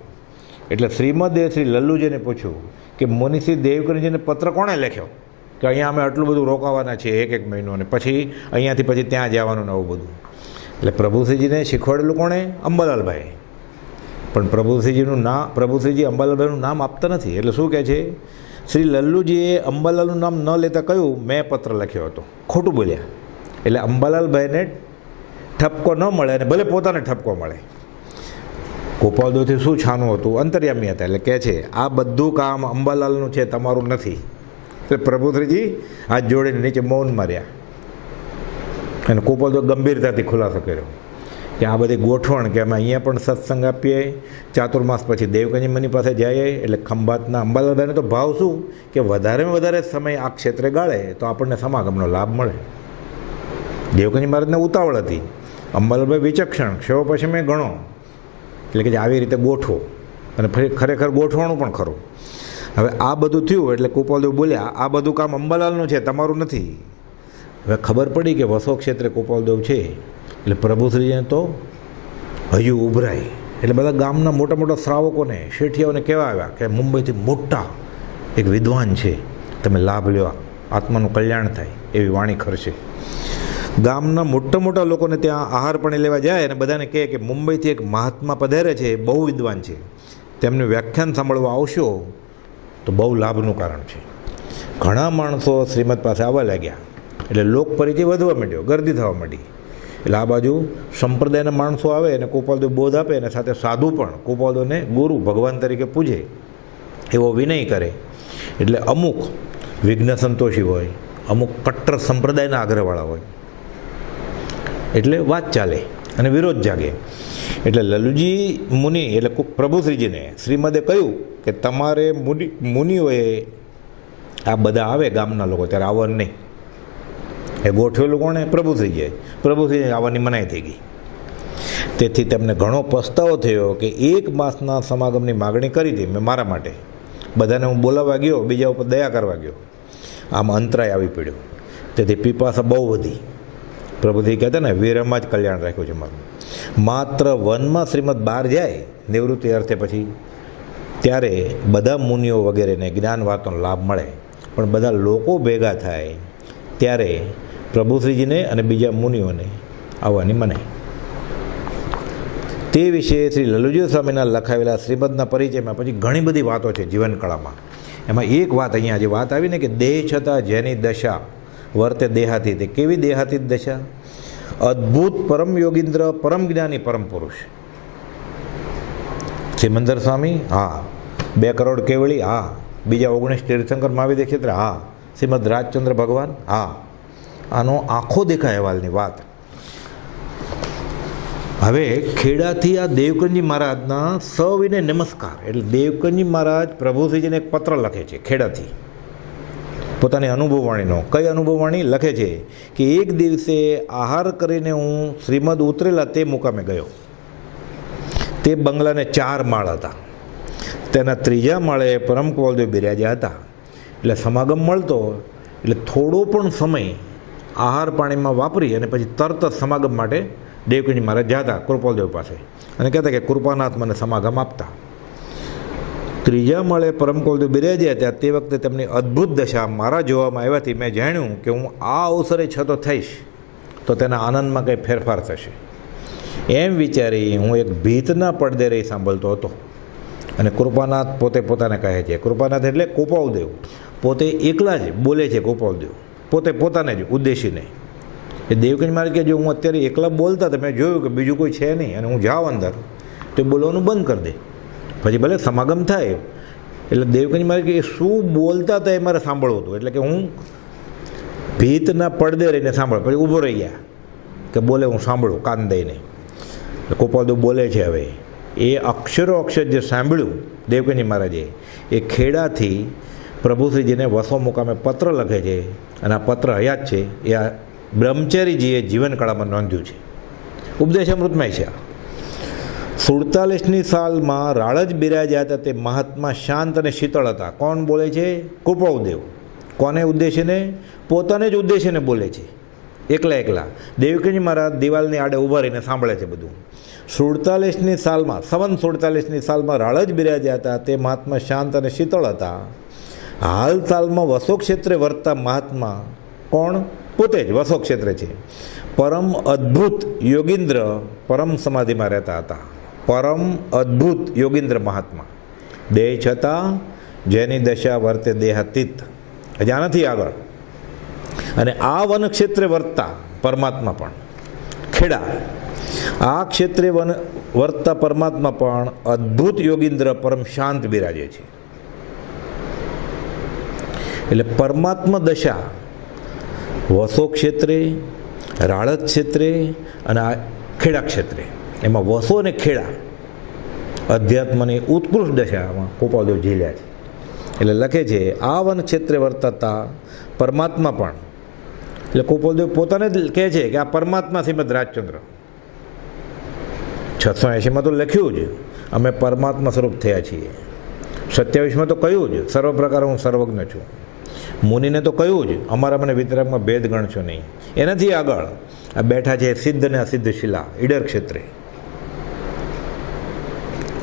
એટલે શ્રીમદે શ્રી લલ્લુજીને પૂછ્યું કે મુનિશ્રી દેવકરજીને પત્ર કોણે લખ્યો કે અહીંયા અમે આટલું બધું રોકાવાના છીએ 1 મહિનો, અને પછી અહીંયાથી પછી ત્યાં જવાનું ને આવું બધું. એટલે પ્રભુશ્રીજીને શીખવાડેલું કોણે? અંબાલાલભાઈ. પણ પ્રભુશ્રીજી અંબાલાલભાઈનું નામ આપતા નથી. એટલે શું કહે છે? શ્રી લલ્લુજીએ અંબાલાલનું નામ ન લેતા કહ્યું, મેં પત્ર લખ્યો હતો. ખોટું બોલ્યા. એટલે અંબાલાલભાઈને ઠપકો ન મળે અને ભલે પોતાને ઠપકો મળે. ગોપાલદેવથી શું છાનું હતું? અંતર્યામી હતા. એટલે કહે છે, આ બધું કામ અંબાલાલનું છે, તમારું નથી. એટલે પ્રભુશ્રીજી હાથ જોડીને નીચે મૌન માર્યા અને ગોપાલદેવ ગંભીરતાથી ખુલાસો કર્યો કે આ બધી ગોઠવણ કે અમે અહીંયા પણ સત્સંગ આપીએ, ચાતુર્માસ પછી દેવકંજી મુનિ પાસે જઈએ. એટલે ખંભાતના અંબાલાલભાઈને તો ભાવ શું કે વધારેમાં વધારે સમય આ ક્ષેત્રે ગાળે તો આપણને સમાગમનો લાભ મળે. દેવકંજી મહારાજને ઉતાવળ હતી, અંબાલાલભાઈ વિચક્ષણ, ક્ષેવો પછી મેં ગણો. એટલે કે આવી રીતે ગોઠવો અને ખરેખર ગોઠવણું પણ ખરું. હવે આ બધું થયું એટલે ગોપાલદેવ બોલ્યા, આ બધું કામ અંબાલાલનું છે, તમારું નથી. હવે ખબર પડી કે વસો ક્ષેત્રે ગોપાલદેવ છે એટલે પ્રભુશ્રીને તો હજુ ઉભરાય. એટલે બધા ગામના મોટા મોટા શ્રાવકોને, શેઠિયાઓને કહેવા આવ્યા કે મુંબઈથી મોટા એક વિદ્વાન છે, તમે લાભ લેવા, આત્માનું કલ્યાણ થાય એવી વાણી ખરશે. ગામના મોટા મોટા લોકોને ત્યાં આહાર પાણી લેવા જાય અને બધાને કહે કે મુંબઈથી એક મહાત્મા પધારે છે, બહુ વિદ્વાન છે, તેમનું વ્યાખ્યાન સાંભળવા આવશો તો બહુ લાભનું કારણ છે. ઘણા માણસો શ્રીમદ પાસે આવવા લાગ્યા એટલે લોક પરિચય વધવા માંડ્યો, ગર્દી થવા માંડી. એટલે આ બાજુ સંપ્રદાયના માણસો આવે અને ગોપાલદેવ બોધ આપે અને સાથે સાધુ પણ ગોપાલદેવને ગુરુ ભગવાન તરીકે પૂજે એવો વિનય કરે. એટલે અમુક વિઘ્ન સંતોષી હોય, અમુક કટ્ટર સંપ્રદાયના આગ્રહવાળા હોય, એટલે વાત ચાલે અને વિરોધ જાગે. એટલે લલ્લુજી મુનિ એટલે પ્રભુશ્રીજીને શ્રીમદે કહ્યું કે તમારે મુનિઓએ આ બધા આવે ગામના લોકો ત્યારે આવવાનું નહીં. એ ગોઠવેલું કોણે? પ્રભુશ્રીજીએ. પ્રભુશ્રીજી આવવાની મનાઈ થઈ ગઈ. તેથી તેમને ઘણો પસ્તાવો થયો કે 1 માસના સમાગમની માગણી કરી હતી મેં મારા માટે. બધાને હું બોલાવવા ગયો, બીજા ઉપર દયા કરવા ગયો, આમ અંતરાય આવી પડ્યો. તેથી પીપાસા બહુ વધી. પ્રભુજી કહેતા ને, વિરહમાં જ કલ્યાણ રાખ્યું છે મારું. માત્ર વનમાં શ્રીમદ બહાર જાય નિવૃત્તિ અર્થે પછી, ત્યારે બધા મુનિઓ વગેરેને જ્ઞાન વાતનો લાભ મળે. પણ બધા લોકો ભેગા થાય ત્યારે પ્રભુશ્રીજીને અને બીજા મુનિઓને આવવાની મનાઈ. તે વિશે શ્રી લલ્લુજી સ્વામીના લખાવેલા શ્રીમદના પરિચયમાં પછી ઘણી બધી વાતો છે જીવનકળામાં. એમાં એક વાત અહીંયા જે વાત આવી ને કે દેહ છતાં જેની દશા વર્તે દેહાતીત. કેવી દેહાતીત દશા? અદ્ભુત પરમ યોગીન્દ્ર, પરમ જ્ઞાની, પરમ પુરુષ. સિમંદર સ્વામી, હા. 2 કરોડ કેવળી, હા. બીજા 19 તીર્થંકર મહાવીર ક્ષેત્ર, હા. શ્રીમદ રાજચંદ્ર ભગવાન, હા. આનો આંખો દેખાય અહેવાલની વાત. હવે ખેડાથી આ દેવકનજી મહારાજના સવિનય નમસ્કાર. એટલે દેવકનજી મહારાજ પ્રભુશ્રીજીને એક પત્ર લખે છે ખેડાથી, પોતાની અનુભવવાણીનો. કઈ અનુભવવાણી લખે છે કે એક દિવસે આહાર કરીને હું શ્રીમદ ઉતરેલા તે મુકામે ગયો. તે બંગલાને 4 માળ હતા. તેના 3જા માળે પરમ કુવલદેવ બિરાજ્યા હતા. એટલે સમાગમ મળતો એટલે થોડો પણ સમય આહાર પાણીમાં વાપરી અને પછી તરત જ સમાગમ માટે દેવકનજી મહારાજ જતા કૃપાલદેવ પાસે અને કહેતા કે કૃપાનાથ મને સમાગમ આપતા. 3જા માળે પરમ કુવલદેવ બિરાજ્યા ત્યાં તે વખતે તેમની અદ્ભુત દશા મારા જોવામાં આવ્યાથી મેં જાણ્યું કે હું આ અવસરે છતો થઈશ તો તેના આનંદમાં કંઈ ફેરફાર થશે. એમ વિચારી હું એક ભીતના પડદે રહી સાંભળતો હતો. અને કૃપાનાથ પોતે પોતાને કહે છે, કૃપાનાથ એટલે ગોપાલદેવ પોતે એકલા જ બોલે છે. ગોપાલદેવ પોતે પોતાને જ ઉદ્દેશીને એ દેવકંજી મહારાજ કે જો હું અત્યારે એકલા બોલતા તો મેં જોયું કે બીજું કોઈ છે નહીં અને હું જાઉં અંદર તો બોલવાનું બંધ કરી દે, પછી ભલે સમાગમ થાય. એટલે દેવકંજી મહારાજ કે શું બોલતા હતા એ મારે સાંભળવું હતું. એટલે કે હું ભીતના પડદે રહીને સાંભળ, પછી ઊભો રહી ગયા કે બોલે હું સાંભળું કાન દઈને. ગોપાલદેવ બોલે છે. હવે એ અક્ષરો અક્ષર જે સાંભળ્યું દેવકંજી મહારાજે એ ખેડાથી પ્રભુશ્રીજીને વસો મુકામે પત્ર લખે છે અને આ પત્ર હયાત છે. એ આ બ્રહ્મચારીજીએ જીવનકળામાં નોંધ્યું છે. ઉપદેશ અમૃતમય છે. 47ની સાલમાં રાળજ બિરાજ્યા હતા તે મહાત્મા શાંત અને શીતળ હતા. કોણ બોલે છે? કૃપાલદેવ. કોને ઉદ્દેશીને? પોતાને જ ઉદ્દેશીને બોલે છે, એકલા. દેવકંજી મહારાજ દિવાલની આડે ઊભા રહીને સાંભળે છે બધું. 47ની સાલમાં, સંવત 47ની સાલમાં રાળજ બિરાજ્યા હતા તે મહાત્મા શાંત અને શીતળ હતા. હાલ સાલમાં વસો ક્ષેત્રે વર્તતા મહાત્મા કોણ? પોતે જ વસો ક્ષેત્રે છે. પરમ અદ્ભુત યોગીન્દ્ર પરમ સમાધિમાં રહેતા હતા. પરમ અદ્ભુત યોગીન્દ્ર મહાત્મા. દેહ છતાં જેની દશા વર્તે દેહાતીત, હજી આનાથી આગળ. અને આ વન ક્ષેત્રે વર્તતા પરમાત્મા પણ ખેડા, આ ક્ષેત્રે વર્તતા પરમાત્મા પણ અદ્ભુત યોગીન્દ્ર પરમ શાંત બિરાજે છે. એટલે પરમાત્મા દશા વસો ક્ષેત્રે, રાળત ક્ષેત્રે અને આ ખેડા ક્ષેત્રે, એમાં વસો અને ખેડા અધ્યાત્મની ઉત્કૃષ્ટ દશામાં ગોપાલદેવ ઝીલ્યા છે. એટલે લખે છે આ વન ક્ષેત્રે વર્તતા પરમાત્મા પણ, એટલે ગોપાલદેવ પોતાને જ કહે છે કે આ પરમાત્મા શ્રીમદ રાજચંદ્ર 680માં તો લખ્યું જ અમે પરમાત્મા સ્વરૂપ થયા છીએ. 27માં તો કહ્યું જ સર્વ પ્રકાર હું સર્વજ્ઞ છું. મુનિને તો કહ્યું જ અમારા મને વિતરાગમાં ભેદ ગણશો નહીં. એનાથી આગળ આ બેઠા છે સિદ્ધ અને અસિદ્ધ શિલા ઈડર ક્ષેત્રે.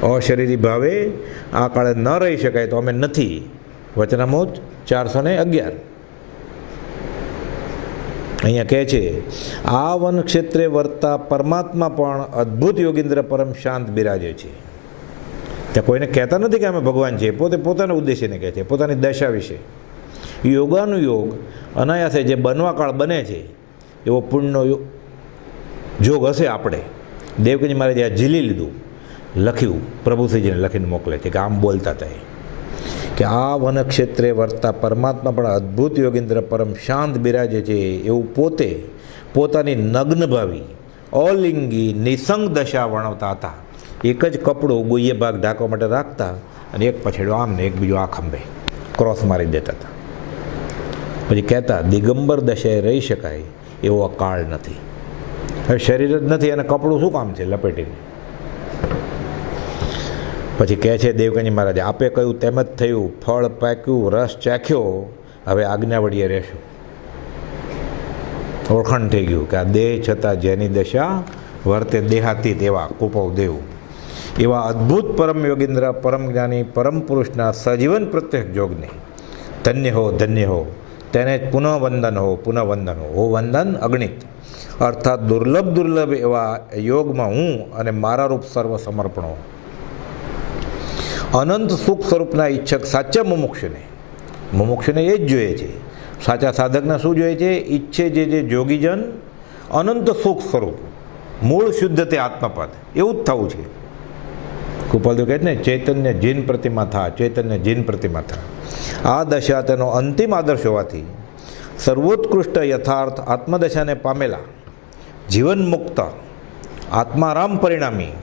અશરીરી ભાવે આ કાળે ન રહી શકાય તો અમે નથી. વચનામૃત 411. અહીંયા કહે છે આ વન ક્ષેત્રે વર્તતા પરમાત્મા પણ અદ્ભુત યોગીન્દ્ર પરમ શાંત બિરાજે છે. ત્યાં કોઈને કહેતા નથી કે અમે ભગવાન છીએ, પોતે પોતાના ઉદ્દેશ્યને કહે છે, પોતાની દશા વિશે. યોગાનુયોગ અનાયાસે જે બનવા કાળ બને છે એવો પુણ્યનો જોગ હશે. આપણે દેવકીજી મહારાજે આ ઝીલી લીધું, લખ્યું, પ્રભુશ્રીજીને લખીને મોકલે છે કે આમ બોલતા હતા કે આ વન ક્ષેત્રે વર્તતા પરમાત્મા પણ અદ્ભુત યોગીન્દ્ર પરમ શાંત બિરાજે છે એવું પોતે પોતાની નગ્ન ભાવી અલિંગી નિસંગ દશા વર્ણવતા હતા. એક જ કપડું ગોઈએ ભાગ ઢાંકવા માટે રાખતા અને એક પછેડો આમ ને એક બીજો આ ખંભે ક્રોસ મારી દેતા હતા. પછી કહેતા દિગંબર દશાએ રહી શકાય એવો આ કાળ નથી. હવે શરીર જ નથી અને કપડું શું કામ છે લપેટીને. પછી કહે છે દેવકીજી મહારાજે આપે કહ્યું તેમ જ થયું, ફળ પાક્યું, રસ ચાખ્યો, હવે આજ્ઞા વડીએ રહેશું. ઓળખાણ થઈ ગયું કે આ દેહ છતાં જેની દશા વર્તે દેહાતીત એવા ગોપાલદેવ એવા અદ્ભુત પરમ યોગીન્દ્ર પરમ જ્ઞાની પરમ પુરુષના સજીવન પ્રત્યક્ષ જોગને ધન્ય હો તેને જ પુનઃ વંદન હો વંદન અગણિત. અર્થાત દુર્લભ એવા યોગમાં હું અને મારા રૂપ સર્વ સમર્પણો. અનંત સુખ સ્વરૂપના ઈચ્છક સાચા મુમુક્ષુને એ જ જોઈએ છે. સાચા સાધકને શું જોઈએ છે? ઈચ્છે જે જોગીજન અનંત સુખ સ્વરૂપ મૂળ શુદ્ધ તે આત્મપદ એવું જ થવું છે. ગોપાલદેવ કહે છે ને ચૈતન્ય જીન પ્રતિમા થા. આ દશા તેનો અંતિમ આદર્શ હોવાથી સર્વોત્કૃષ્ટ યથાર્થ આત્મદશાને પામેલા જીવન મુક્ત આત્મારામ પરિણામી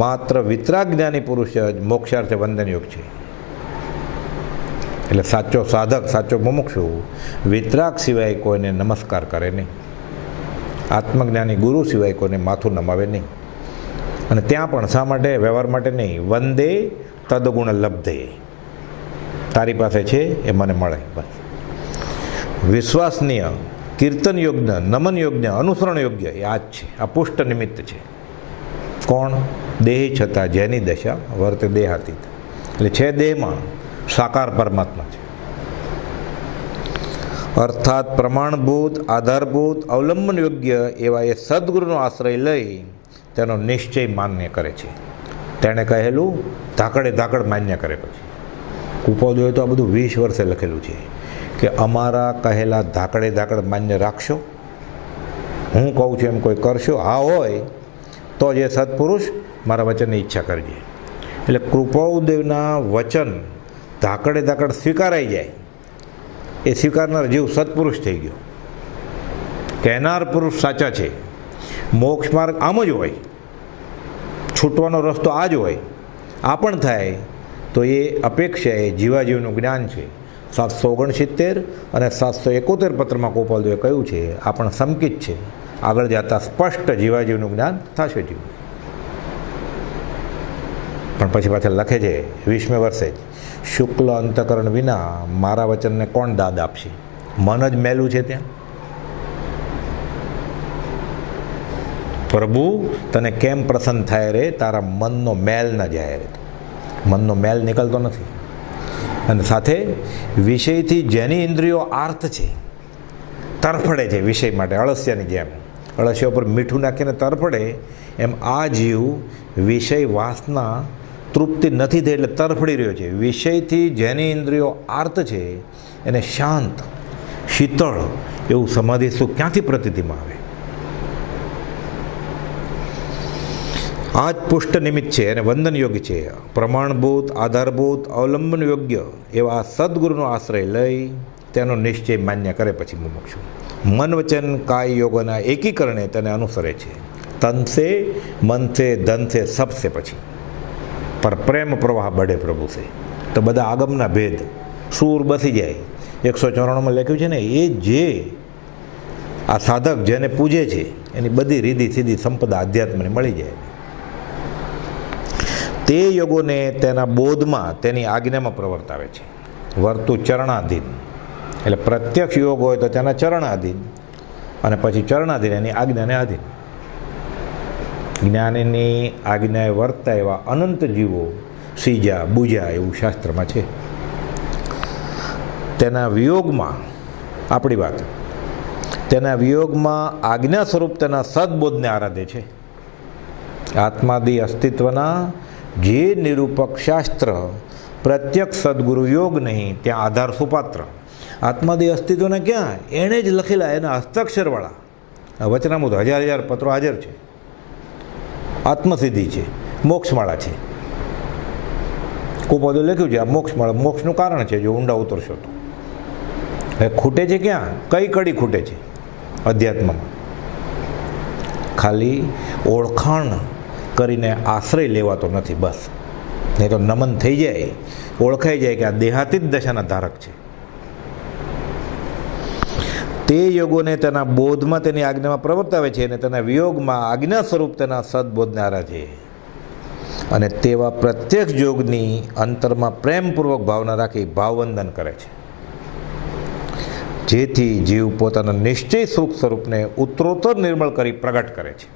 માત્ર વિતરાગ જ્ઞાની પુરુષ જ મોક્ષાર્થે વંદનયોગ છે. એટલે સાચો સાધક, સાચો મુમુક્ષુ વિતરાગ સિવાય કોઈને નમસ્કાર કરે નહીં, આત્મજ્ઞાની ગુરુ સિવાય કોઈને માથું નમાવે નહીં. અને ત્યાં પણ શા માટે? વ્યવહાર માટે નહીં. વંદે તદગુણ લબ્ધે, તારી પાસે છે એ મને મળે બસ. વિશ્વાસનીય, કીર્તન યોગ્ય, નમન યોગ્ય, અનુસરણ યોગ્ય એ આ જ છે. આ પુષ્ટ નિમિત્ત છે. કોણ? દેહ છતાં જેની દશા વર્તે દેહાતીત. એટલે છે દેહમાં સાકાર પરમાત્મા છે. અર્થાત પ્રમાણભૂત, આધારભૂત, અવલંબન યોગ્ય એવા એ સદગુરુનો આશ્રય લઈ તેનો નિશ્ચય માન્ય કરે છે. તેણે કહેલું ધાકડે માન્ય કરે. પછી ગોપાલદેવે તો આ બધું 20 વર્ષે લખેલું છે કે અમારા કહેલા ધાકડે માન્ય રાખશો, હું કહું છું એમ કોઈ કરશો, હા હોય તો જે સત્પુરુષ મારા વચનની ઈચ્છા કરજે. એટલે કૃપાળુદેવના વચન ધાકડે સ્વીકારાઈ જાય એ સ્વીકારનાર જીવ સત્પુરુષ થઈ ગયો. કહેનાર પુરુષ સાચા છે. મોક્ષ માર્ગ આમ જ હોય, છૂટવાનો રસ્તો આ જ હોય. આ પણ થાય તો એ અપેક્ષા એ જીવાજીવનું જ્ઞાન છે. 769 અને 771 પત્રમાં ગોપાલદેવે કહ્યું છે આ પણ સંકિત છે. આગળ જતાં સ્પષ્ટ જીવાજીવનું જ્ઞાન થશે જીવ. પણ પછી પાછળ લખે છે 20મે વર્ષે જ શુક્લ અંતકરણ વિના મારા વચનને કોણ દાદ આપશે? મન જ મેલું છે ત્યાં. પ્રભુ તને કેમ પ્રસન્ન થાય રે? તારા મનનો મેલ ન જાય રે. મનનો મેલ નીકળતો નથી. અને સાથે વિષયથી જેની ઇન્દ્રિયો આર્ત છે, તરફડે છે વિષય માટે, અળસિયાની જેમ અળસિયા ઉપર મીઠું નાખીને તરફડે એમ આ જીવ વિષય વાસના તૃપ્તિ નથી થઈ એટલે તરફડી રહ્યો છે. વિષયથી જેની ઇન્દ્રિયો આર્ત છે એને શાંત શીતળ એવું સમાધિ સુખ ક્યાંથી પ્રતીતિમાં આવે? આ જ પુષ્ટ નિમિત્ત છે અને વંદન યોગ્ય છે. પ્રમાણભૂત આધારભૂત અવલંબન યોગ્ય એવા સદગુરુનો આશ્રય લઈ તેનો નિશ્ચય માન્ય કરે પછી મુમુક્ષુ મન વચન કાય યોગના એકીકરણે તેને અનુસરે છે. તન સે મન સે ધન સે સબ સે પછી પર પ્રેમ પ્રવાહ બઢે પ્રભુ છે. તો બધા આગમના ભેદ સૂર બસી જાય. 194માં લખ્યું છે ને, એ જે આ સાધક જેને પૂજે છે એની બધી રીધી સીધી સંપદા અધ્યાત્મને મળી જાય. તે યોગોને તેના બોધમાં તેની આજ્ઞામાં પ્રવર્તાવે છે. વર્તુ ચરણાધીન એટલે પ્રત્યક્ષ યોગ હોય તો તેના ચરણાધીન અને પછી ચરણાધીન એની આજ્ઞાને આધીન. જ્ઞાનીની આજ્ઞાએ વર્તતા એવા અનંત જીવો સીજા બુજા એવું શાસ્ત્રમાં છે. તેના વિયોગમાં આપણી વાત તેના વિયોગમાં આજ્ઞા સ્વરૂપ તેના સદબોધને આરાધે છે. આત્માદિ અસ્તિત્વના જે નિરૂપક શાસ્ત્ર પ્રત્યક્ષ સદગુરુ યોગ નહીં ત્યાં આધાર સુપાત્ર. આત્માદિ અસ્તિત્વના ક્યાં? એણે જ લખેલા એના હસ્તાક્ષરવાળા વચનામૃત 1000 પત્રો હાજર છે. આત્મસિદ્ધિ છે, મોક્ષમાળા છે. ખૂબ બધું લખ્યું છે આ મોક્ષમાળા. મોક્ષનું કારણ છે જો ઊંડા ઉતરશો તો. એ ખૂટે છે ક્યાં? કઈ કડી ખૂટે છે અધ્યાત્મમાં? ખાલી ઓળખાણ કરીને આશ્રય લેવાતો નથી બસ. નહીં તો નમન થઈ જાય, ઓળખાઈ જાય કે આ દેહાતીત દશાના ધારક છે. તે યોગોને તેના બોધમાં તેની આજ્ઞામાં પ્રવર્તાવે છે અને તેના વિયોગમાં આજ્ઞા સ્વરૂપ તેના સદબોધને આરાધે. અને તેવા પ્રત્યક્ષ યોગની અંતરમાં પ્રેમપૂર્વક ભાવના રાખી ભાવવંદન કરે છે. જેથી જીવ પોતાના નિશ્ચય સુખ સ્વરૂપને ઉત્તરોત્તર નિર્મળ કરી પ્રગટ કરે છે.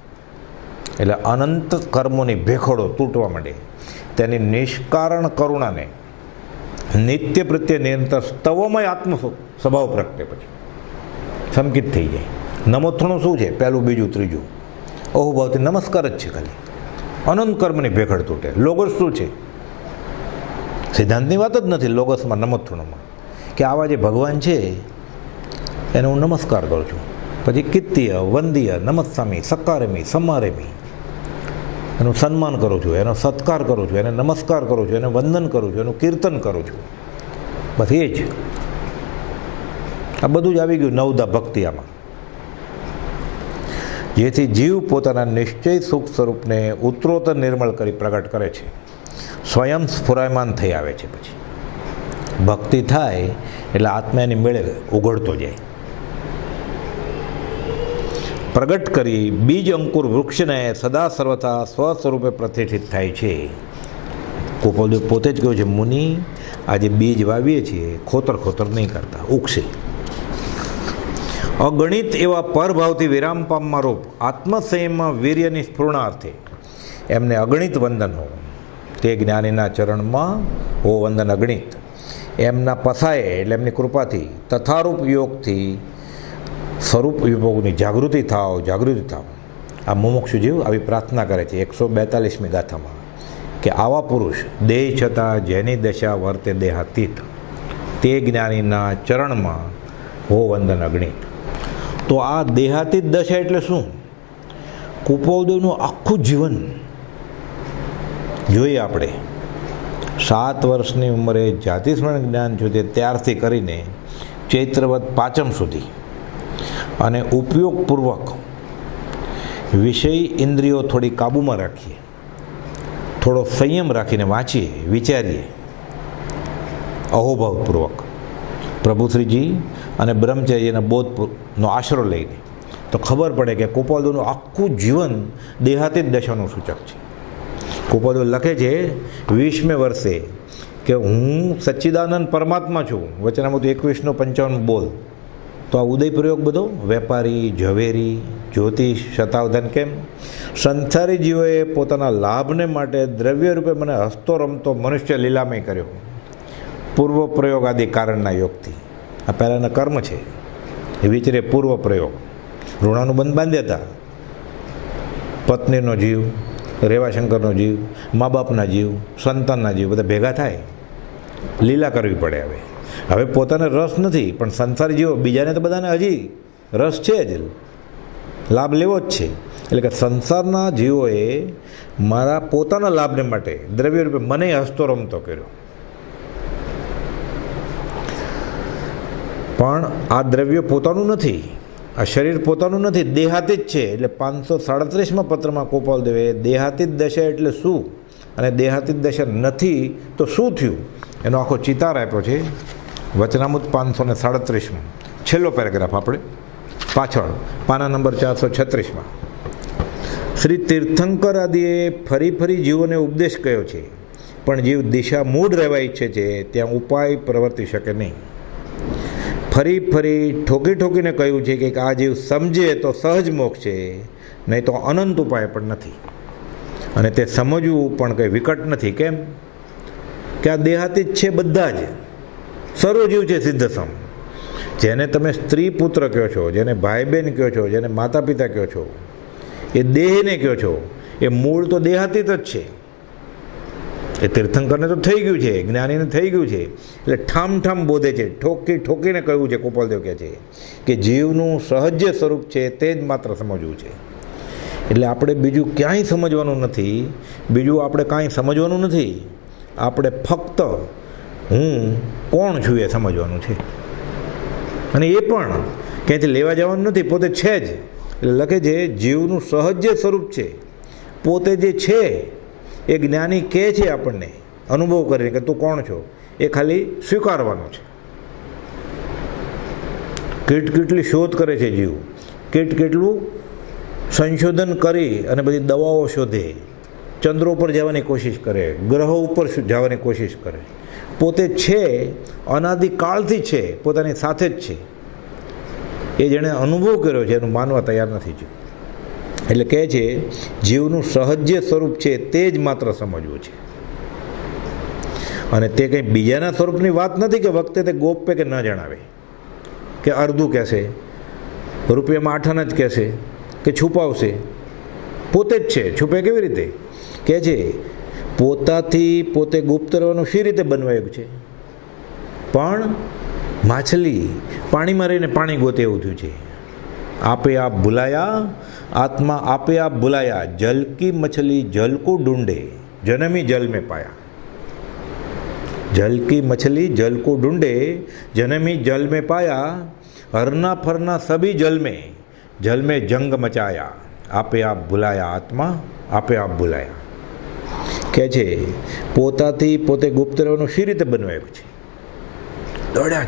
એટલે અનંત કર્મોની ભેખડો તૂટવા માંડે. તેની નિષ્કારણ કરુણાને નિત્ય પ્રત્યે નિરંતર સ્તવમય આત્મ સ્વભાવ પ્રગટે પછી સંકિત થઈ જાય. નમોથણું શું છે? પહેલું બીજું ત્રીજું અહોભાવથી નમસ્કાર જ છે ખાલી. અનંત કર્મની ભેખડ તૂટે. લોગસ શું છે? સિદ્ધાંતની વાત જ નથી લોગસમાં નમોથણુમાં કે આવા જે ભગવાન છે એને હું નમસ્કાર કરું છું. પછી કિત્તીય વંદીય નમસ્સામી સકારેમી સમારેમી એનું સન્માન કરું છું, એનો સત્કાર કરું છું, એને નમસ્કાર કરું છું, એને વંદન કરું છું, એનું કીર્તન કરું છું. બસ એ જ. આ બધું જ આવી ગયું નવદા ભક્તિ આમાં. જેથી જીવ પોતાના નિશ્ચય સુખ સ્વરૂપને ઉત્તરોત્તર નિર્મળ કરી પ્રગટ કરે છે. સ્વયં સ્ફુરાયમાન થઈ આવે છે. પછી ભક્તિ થાય એટલે આત્મા એની મેળે ઉઘડતો જાય. પ્રગટ કરી બીજ અંકુર વૃક્ષને સદા સર્વથા સ્વસ્વરૂપે પ્રતિષ્ઠિત થાય છે. કુપોદેવ પોતે જ કહ્યું છે, મુનિ આજે બીજ વાવીએ છીએ ખોતર ખોતર નહીં કરતા, ઉગશે. અગણિત એવા પરભાવથી વિરામ પામવા રૂપ આત્મસંયમમાં વીર્યની સ્ફૂર્ણાર્થે એમને અગણિત વંદન હો. તે જ્ઞાનીના ચરણમાં હો વંદન અગણિત. એમના પસાયે એટલે એમની કૃપાથી તથારૂપ યોગથી સ્વરૂપ વિભોગની જાગૃતિ થાવ. આ મુમુક્ષુ જીવ આવી પ્રાર્થના કરે છે 142મી ગાથામાં કે આવા પુરુષ દેહ છતાં જેની દશા વર્તે દેહાતીત તે જ્ઞાનીના ચરણમાં હો વંદન અગણિત. તો આ દેહાતીત દશા એટલે શું? કુપોદેવનું આખું જીવન જોઈએ આપણે. 7 વર્ષની ઉંમરે જાતિસ્મરણ જ્ઞાન સુધી ત્યારથી કરીને ચૈત્રવદ પાંચમ સુધી અને ઉપયોગપૂર્વક વિષય ઇન્દ્રિયો થોડી કાબૂમાં રાખીએ, થોડો સંયમ રાખીને વાંચીએ, વિચારીએ અહોભાવપૂર્વક પ્રભુશ્રીજી અને બ્રહ્મચર્યના બોધનો આશરો લઈને, તો ખબર પડે કે કુપોદેવનું આખું જીવન દેહાતીત દશાનું સૂચક છે. કુપોદેવ લખે છે 20મે વર્ષે કે હું સચ્ચિદાનંદ પરમાત્મા છું. વચનામૃત 21:55 બોલ. તો આ ઉદય પ્રયોગ બધો વેપારી, ઝવેરી, જ્યોતિષ, શતાવધાન કેમ? સંસારી જીવોએ પોતાના લાભને માટે દ્રવ્ય રૂપે મને હસતો રમતો મનુષ્ય લીલામય કર્યો પૂર્વ પ્રયોગ આદિ કારણના યોગથી. આ પહેલાંના કર્મ છે એ વિચરે પૂર્વ પ્રયોગ. ઋણાનું બંધ બાંધ્યા હતા. પત્નીનો જીવ રેવાશંકરનો જીવ, મા બાપના જીવ, સંતાનના જીવ બધા ભેગા થાય, લીલા કરવી પડે. હવે પોતાને રસ નથી, પણ સંસારી જીવો બીજાને તો બધાને હજી રસ છે જ, લાભ લેવો જ છે. એટલે કે સંસારના જીવોએ મારા પોતાના લાભને માટે દ્રવ્ય રૂપે મને હસતો રમતો કર્યો, પણ આ દ્રવ્ય પોતાનું નથી, આ શરીર પોતાનું નથી, દેહાતીત છે. એટલે 537માં પત્રમાં ગોપાલદેવે દેહાતીત દશા એટલે શું અને દેહાતીત દશા નથી તો શું થયું એનો આખો ચિતાર આપ્યો છે વચનામૃત 537માં છેલ્લો પેરેગ્રાફ આપણે પાછળ પાના નંબર 436માં. શ્રી તીર્થંકર આદિએ ફરી ફરી જીવોને ઉપદેશ કર્યો છે, પણ જીવ દિશા મૂળ રહેવા ઈચ્છે છે ત્યાં ઉપાય પ્રવર્તી શકે નહીં. ફરી ફરી ઠોકી ઠોકીને કહ્યું છે કે આ જીવ સમજે તો સહજ મોક્ષ છે, નહીં તો અનંત ઉપાય પણ નથી. અને તે સમજવું પણ કંઈ વિકટ નથી. કેમ કે આ દેહાતી જ છે, બધા જ સર્વ જીવ છે સિદ્ધસમ. જેને તમે સ્ત્રી પુત્ર કહો છો, જેને ભાઈ બહેન કહો છો, જેને માતા પિતા કહો છો, એ દેહને કહો છો, એ મૂળ તો દેહાતીત જ છે. એ તીર્થંકરને તો થઈ ગયું છે, જ્ઞાનીને થઈ ગયું છે, એટલે ઠામ બોધે છે, ઠોકી ઠોકીને કહ્યું છે. ગોપાલદેવ કહે છે કે જીવનું સહજ સ્વરૂપ છે તે જ માત્ર સમજવું છે. એટલે આપણે બીજું ક્યાંય સમજવાનું નથી, બીજું આપણે કાંઈ સમજવાનું નથી. આપણે ફક્ત હું કોણ છું એ સમજવાનું છે. અને એ પણ ક્યાંયથી લેવા જવાનું નથી, પોતે છે જ. એટલે લખે છે જીવનું સહજ સ્વરૂપ છે, પોતે જે છે એ જ્ઞાની કહે છે આપણને અનુભવ કરીને કે તું કોણ છો, એ ખાલી સ્વીકારવાનું છે. કેટલી શોધ કરે છે જીવ, કેટલું સંશોધન કરી અને બધી દવાઓ શોધે, ચંદ્ર ઉપર જવાની કોશિશ કરે, ગ્રહો ઉપર જવાની કોશિશ કરે. પોતે છે, અનાદિકાળથી છે, પોતાની સાથે જ છે. એ જેણે અનુભવ કર્યો છે એનું માનવા તૈયાર નથી જીવ. એટલે કહે છે જીવનું સહજ સ્વરૂપ છે તે જ માત્ર સમજવું છે. અને તે કંઈ બીજાના સ્વરૂપની વાત નથી કે વખતે તે ગોપે કે ન જણાવે, કે અર્ધું કહેશે, રૂપિયામાં આઠાના જ કહેશે, કે છુપાવશે. પોતે જ છે, છુપે કેવી રીતે? કહે છે પોતાથી પોતે ગુપ્ત રહેવાનું શી રીતે બનવાયું છે? પણ માછલી પાણીમાં રહીને પાણી ગોતે એવું થયું છે. आपे आप बुलाया, आत्मा आपे आप बुलाया, जल की मछली जल को ढूंढे, जन्मी जल में पाया. जल की मछली जल को ढूंढे, जन्मी जल में पाया, हरना फरना सभी जल में जंग मचाया. आपे आप बुलाया, आत्मा आपे आप बुलाया. કહે છે પોતાથી પોતે ગુપ્ત રહેવાનું શી રીતે બનવાયું છે? દોડ્યા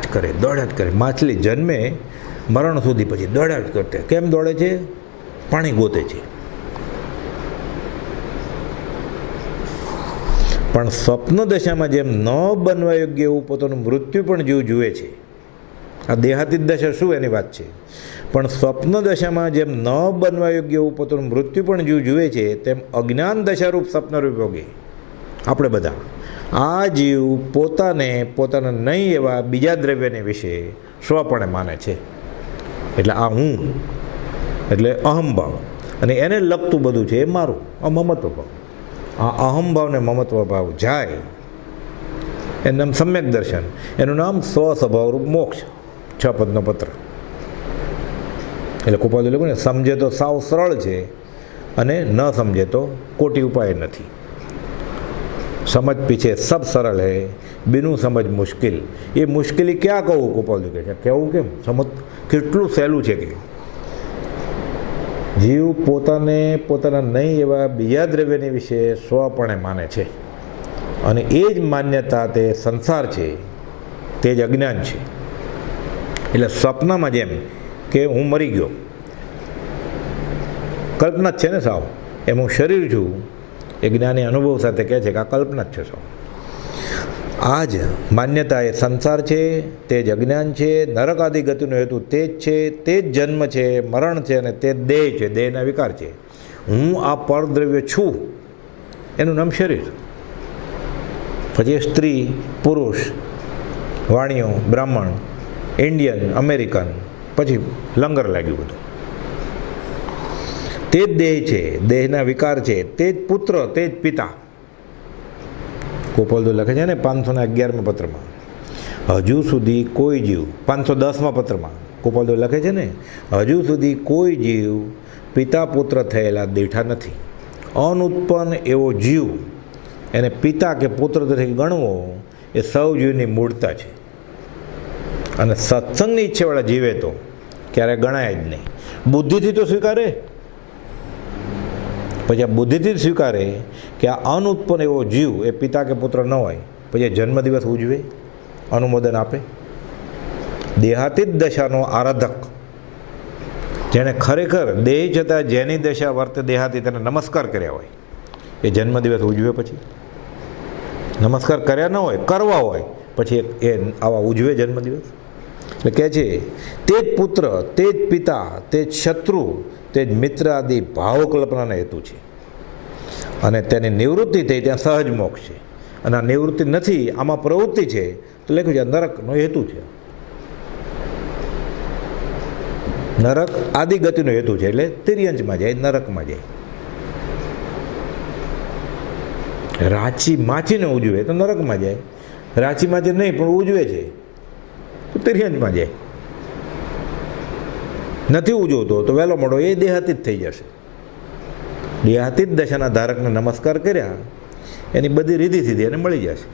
જ કરે. માછલી જન્મે મરણ સુધી પછી દોડ્યા જ કરતે. કેમ દોડે છે? પાણી ગોતે છે. પણ સ્વપ્ન દશામાં જેમ ન બનવા યોગ્ય એવું પોતાનું મૃત્યુ પણ જીવ જુએ છે. આ દેહાતી દશા શું એની વાત છે. પણ સ્વપ્ન દશામાં જેમ ન બનવા યોગ્ય એવું પોતાનું મૃત્યુ પણ જીવ જુએ છે, તેમ અજ્ઞાન દશારૂપ સ્વપ્નરૂપ યોગે આપણે બધા આ જીવ પોતાના નહીં એવા બીજા દ્રવ્યને વિશે સ્વપણે માને છે. એટલે આ હું એટલે અહમભાવ, અને એને લગતું બધું છે એ મારું મમત્વ ભાવ. આ અહમભાવને મમત્વ ભાવ જાય એનું નામ સમ્યક દર્શન, એનું નામ સ્વસ્વભાવરૂપ મોક્ષ. 6 પદનો પત્ર. એટલે કૃપાલુ લખ્યું ને, સમજે તો સાવ સરળ છે અને ન સમજે તો કોટી ઉપાય નથી. સમજ પીછે સબ સરળ હૈ, બિનું સમજ મુશ્કેલ. એ મુશ્કેલી ક્યાં કહું? કૃપાલુ કહે છે કેવું કેમ? સમજ કેટલું સહેલું છે કે જીવ પોતાના નહીં એવા બીજા દ્રવ્યની વિશે સ્વપણે માને છે, અને એ જ માન્યતા તે સંસાર છે, તે જ અજ્ઞાન છે. એટલે સ્વપ્નમાં જેમ કે હું મરી ગયો, કલ્પના જ છે ને સાવ, એમ હું શરીર છું, એ જ્ઞાની અનુભવ સાથે કહે છે કે આ કલ્પના જ છે સાવ. આ જ માન્યતા એ સંસાર છે, તે જ અજ્ઞાન છે, નરક આદિ ગતિનો હેતુ તે જ છે, તે જ જન્મ છે, મરણ છે, અને તે દેહ છે, દેહના વિકાર છે. હું આ પરદ્રવ્ય છું, એનું નામ શરીર. પછી સ્ત્રી, પુરુષ, વાણિયો, બ્રાહ્મણ, ઇન્ડિયન, અમેરિકન, પછી લંગર લાગ્યું બધું. તે જ દેહ છે, દેહના વિકાર છે, તે જ પુત્ર, તે જ પિતા. ગોપાલદો લખે છે ને 511માં પત્રમાં, હજુ સુધી કોઈ જીવ, 510માં પત્રમાં ગોપાલદો લખે છે ને, હજુ સુધી કોઈ જીવ પિતા પુત્ર થયેલા દેઠા નથી. અનુત્પન્ન એવો જીવ એને પિતા કે પુત્ર તરીકે ગણવો એ સૌ જીવની મૂળતા છે. અને સત્સંગની ઈચ્છાવાળા જીવે તો ક્યારે ગણાય જ નહીં. બુદ્ધિથી તો સ્વીકારે, પછી આ બુદ્ધિથી જ સ્વીકારે કે આ અનુત્પન્ન એવો જીવ એ પિતા કે પુત્ર ન હોય, પછી જન્મદિવસ ઉજવે, અનુમોદન આપે. દેહાતીત દશાનો આરાધક, જેણે ખરેખર દેહ છતાં જેની દશા વર્તે દેહાતી તેને નમસ્કાર કર્યા હોય, એ જન્મદિવસ ઉજવે. પછી નમસ્કાર કર્યા ન હોય, કરવા હોય, પછી એ આવા ઉજવે જન્મદિવસ. એટલે કહે છે તે જ પુત્ર, તે જ પિતા, તે જ શત્રુ, તે જ મિત્ર આદિ ભાવકલ્પનાનો હેતુ છે. અને તેની નિવૃત્તિ થઈ ત્યાં સહજ મોક્ષ છે. અને આ નિવૃત્તિ નથી, આમાં પ્રવૃત્તિ છે, તો લખ્યું છે નરકનો હેતુ છે. નરક આદિ ગતિનો હેતુ છે, એટલે તિર્યંચમાં જાય, નરકમાં જાય. રાચી માચીને ઉજવે તો નરકમાં જાય, રાચી માચી નહીં પણ ઉજવે છે તો તિર્યંચમાં જાય. નથી ઉજવતો તો વહેલો મોડો એ દેહાતીત થઈ જશે. દેહાતીત દશાના ધારકને નમસ્કાર કર્યા, એની બધી રીધિ સીધી એને મળી જશે.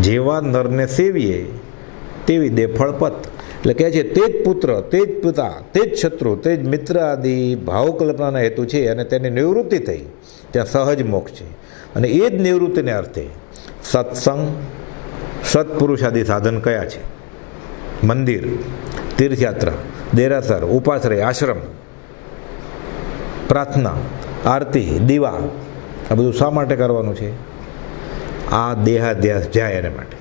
જેવા નરને સેવીએ તેવી દે ફળપત. એટલે કહે છે તે જ પુત્ર, તે જ પિતા, તે જ શત્રુ, તે જ મિત્ર આદિ ભાવકલ્પનાના હેતુ છે. અને તેની નિવૃત્તિ થઈ ત્યાં સહજ મોક્ષ છે. અને એ જ નિવૃત્તિને અર્થે સત્સંગ, સત્પુરુષ આદિ સાધન કયા છે? મંદિર, તીર્થયાત્રા, દેરાસર, ઉપાશ્રય, આશ્રમ, પ્રાર્થના, આરતી, દીવા, આ બધું શા માટે કરવાનું છે? આ દેહાધ્યાસ જાય એને માટે,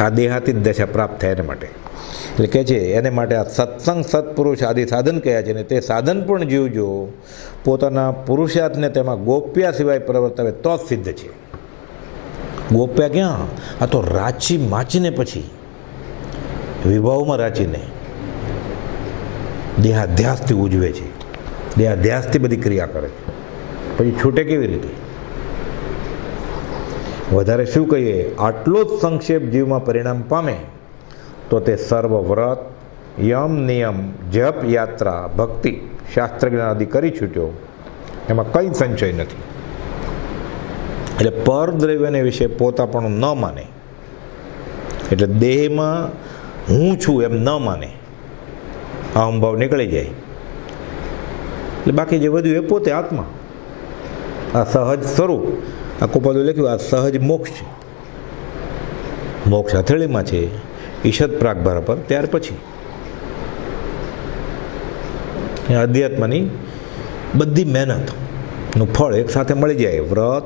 આ દેહાતી દશા પ્રાપ્ત થાય એને માટે. એટલે કહે છે એને માટે આ સત્સંગ, સત્પુરુષ આદિ સાધન કયા છે. ને તે સાધન પણ જીવજો પોતાના પુરુષાર્થને તેમાં ગોપ્યા સિવાય પ્રવર્તાવે તો જ સિદ્ધ છે. ગોપ્યા ક્યાં? આ તો રાચી માચીને, પછી વિભાવમાં રાચીને દેહાધ્યાસથી ઉજવે છે, દેહાધ્યાસથી બધી ક્રિયા કરે છે. પછી છૂટે કેવી રીતે? વધારે શું કહીએ? આટલો જ સંક્ષેપ જીવમાં પરિણામ પામે તો તે સર્વ વ્રત, યમ, નિયમ, જપ, યાત્રા, ભક્તિ, શાસ્ત્ર જ્ઞાન આદિ કરી છૂટ્યો, એમાં કંઈ સંશય નથી. એટલે પરદ્રવ્યને વિશે પોતાપણું ન માને, એટલે દેહમાં હું છું એમ ન માને, અહંભાવ નીકળી જાય. એટલે બાકી જે વધ્યું એ પોતે આત્મા, આ સહજ સ્વરૂપ. આ કુપાદો લખ્યું આ સહજ મોક્ષ છે. મોક્ષ હથેળીમાં છે, ઈશદ પ્રાગભાર પર, ત્યાર પછી અધ્યાત્મની બધી મહેનતનું ફળ એક સાથે મળી જાય. વ્રત,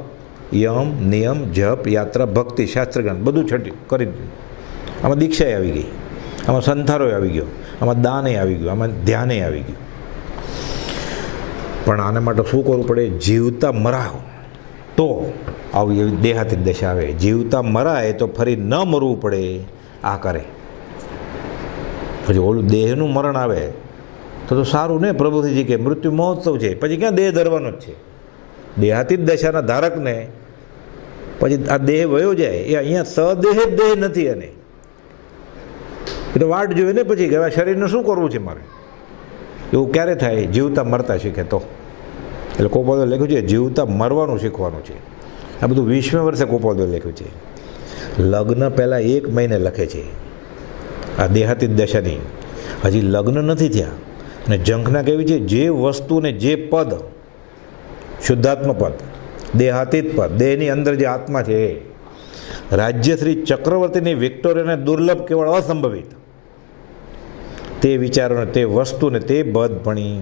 યમ, નિયમ, જપ, યાત્રા, ભક્તિ, શાસ્ત્રજ્ઞાન બધું છટ્યું કરી દીધું. આમાં દીક્ષાએ આવી ગઈ, આમાં સંથારોય આવી ગયો, આમાં દાને આવી ગયું, આમાં ધ્યાને આવી ગયું. પણ આના માટે શું કરવું પડે? જીવતા મરાવ તો આવી એવી દેહાતી દશા આવે. જીવતા મરાય તો ફરી ન મરવું પડે, આ કરે. પછી ઓલું દેહનું મરણ આવે તો સારું ને, પ્રભુજી કે મૃત્યુ મહોત્સવ છે, પછી ક્યાં દેહ ધરવાનો જ છે. દેહાતી દશાના ધારકને પછી આ દેહ વયો જાય, એ અહીંયા સદેહ જ દેહ નથી. અને એ તો વાટ જોઈએ ને પછી કે શરીરને શું કરવું છે મારે. એવું ક્યારે થાય? જીવતા મરતા શીખે તો. એટલે કોપાદો લખ્યું છે જીવતા મરવાનું શીખવાનું છે. આ બધું 20મે વર્ષે કોપાદો લખ્યું છે. લગ્ન પહેલાં 1 મહિને લખે છે આ દેહાતી દશાની. હજી લગ્ન નથી થયા. અને ઝંખના કેવી છે? જે વસ્તુને જે પદ, શુદ્ધાત્મ પદ, દેહાતીત પદ, દેહની અંદર જે આત્મા છે એ રાજ્યશ્રી ચક્રવર્તીની વિક્ટોરિયાને દુર્લભ, કેવળ અસંભવિત તે વિચારોને, તે વસ્તુને, તે પદ ભણી,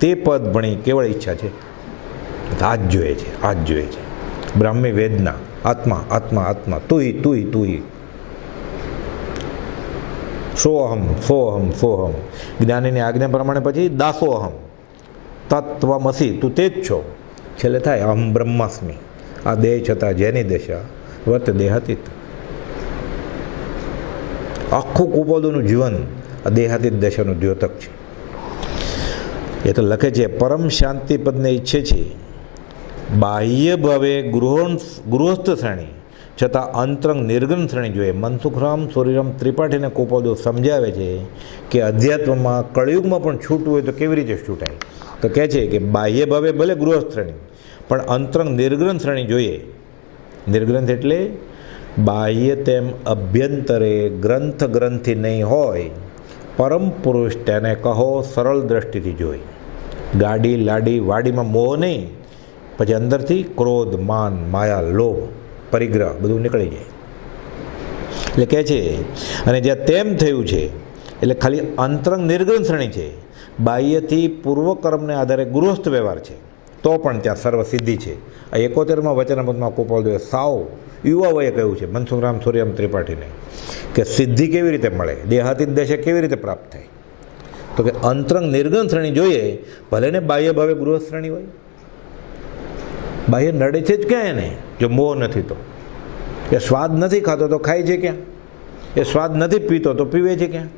તે પદ ભણી કેવળ ઈચ્છા છે. આ જ જોઈએ છે, આ જ જોઈએ છે. બ્રાહ્મી વેદના, આત્મા, આત્મા, આત્મા, તુઈ, તુઈ, તુઈ, સોહમ, સોહમ, સોહમ. જ્ઞાનીની આજ્ઞા પ્રમાણે પછી દાસોહમ, તત્વમસી, તું તે જ છો. છેલ્લે થાય અહમ બ્રહ્માસ્મિ. આ દેહ છતાં જેની દશા વર્તે દેહાતીત. આખું કુપોદોનું જીવન આ દેહાતીત દશાનું દ્યોતક છે. એ તો લખે છે, પરમ શાંતિ પદને ઈચ્છે છે, બાહ્ય ભાવે ગૃહસ્થ શ્રેણી છતાં અંતરંગ નિર્ગન શ્રેણી જોઈએ. મનસુખરામ સોરીરામ ત્રિપાઠીને કોપોદો સમજાવે છે કે અધ્યાત્મમાં કળિયુગમાં પણ છૂટવું હોય તો કેવી રીતે છૂટાય. તો કહે છે કે બાહ્ય ભાવે ભલે ગૃહસ્થ શ્રેણી પણ અંતરંગ નિર્ગ્રંથ શ્રેણી જોઈએ. નિર્ગ્રંથ એટલે બાહ્ય તેમ અભ્યંતરે ગ્રંથિ નહીં હોય, પરમ પુરુષ તેને કહો સરળ દ્રષ્ટિથી જોઈ. ગાડી લાડી વાડીમાં મોહ નહીં, પછી અંદરથી ક્રોધ માન માયા લોભ પરિગ્રહ બધું નીકળી જાય. એટલે કહે છે, અને જ્યાં તેમ થયું છે એટલે ખાલી અંતરંગ નિર્ગ્રંથ શ્રેણી છે, બાહ્યથી પૂર્વકર્મને આધારે ગૃહસ્થ વ્યવહાર છે, તો પણ ત્યાં સર્વસિદ્ધિ છે. આ 71માં વચનામૃતમાં ગોપાલદેવે સાવ યુવા વયે કહ્યું છે મનસુખરામ સોરીરામ ત્રિપાઠીને કે સિદ્ધિ કેવી રીતે મળે, દેહાતીત દશા કેવી રીતે પ્રાપ્ત થાય. તો કે અંતરંગ નિર્ગન શ્રેણી જોઈએ, ભલે ને બાહ્ય ભાવે ગૃહસ્થ શ્રેણી હોય. બાહ્ય નડે છે જ ક્યાં એને, જો મોહ નથી તો. એ સ્વાદ નથી ખાતો તો ખાય છે ક્યાં, એ સ્વાદ નથી પીતો તો પીવે છે ક્યાં.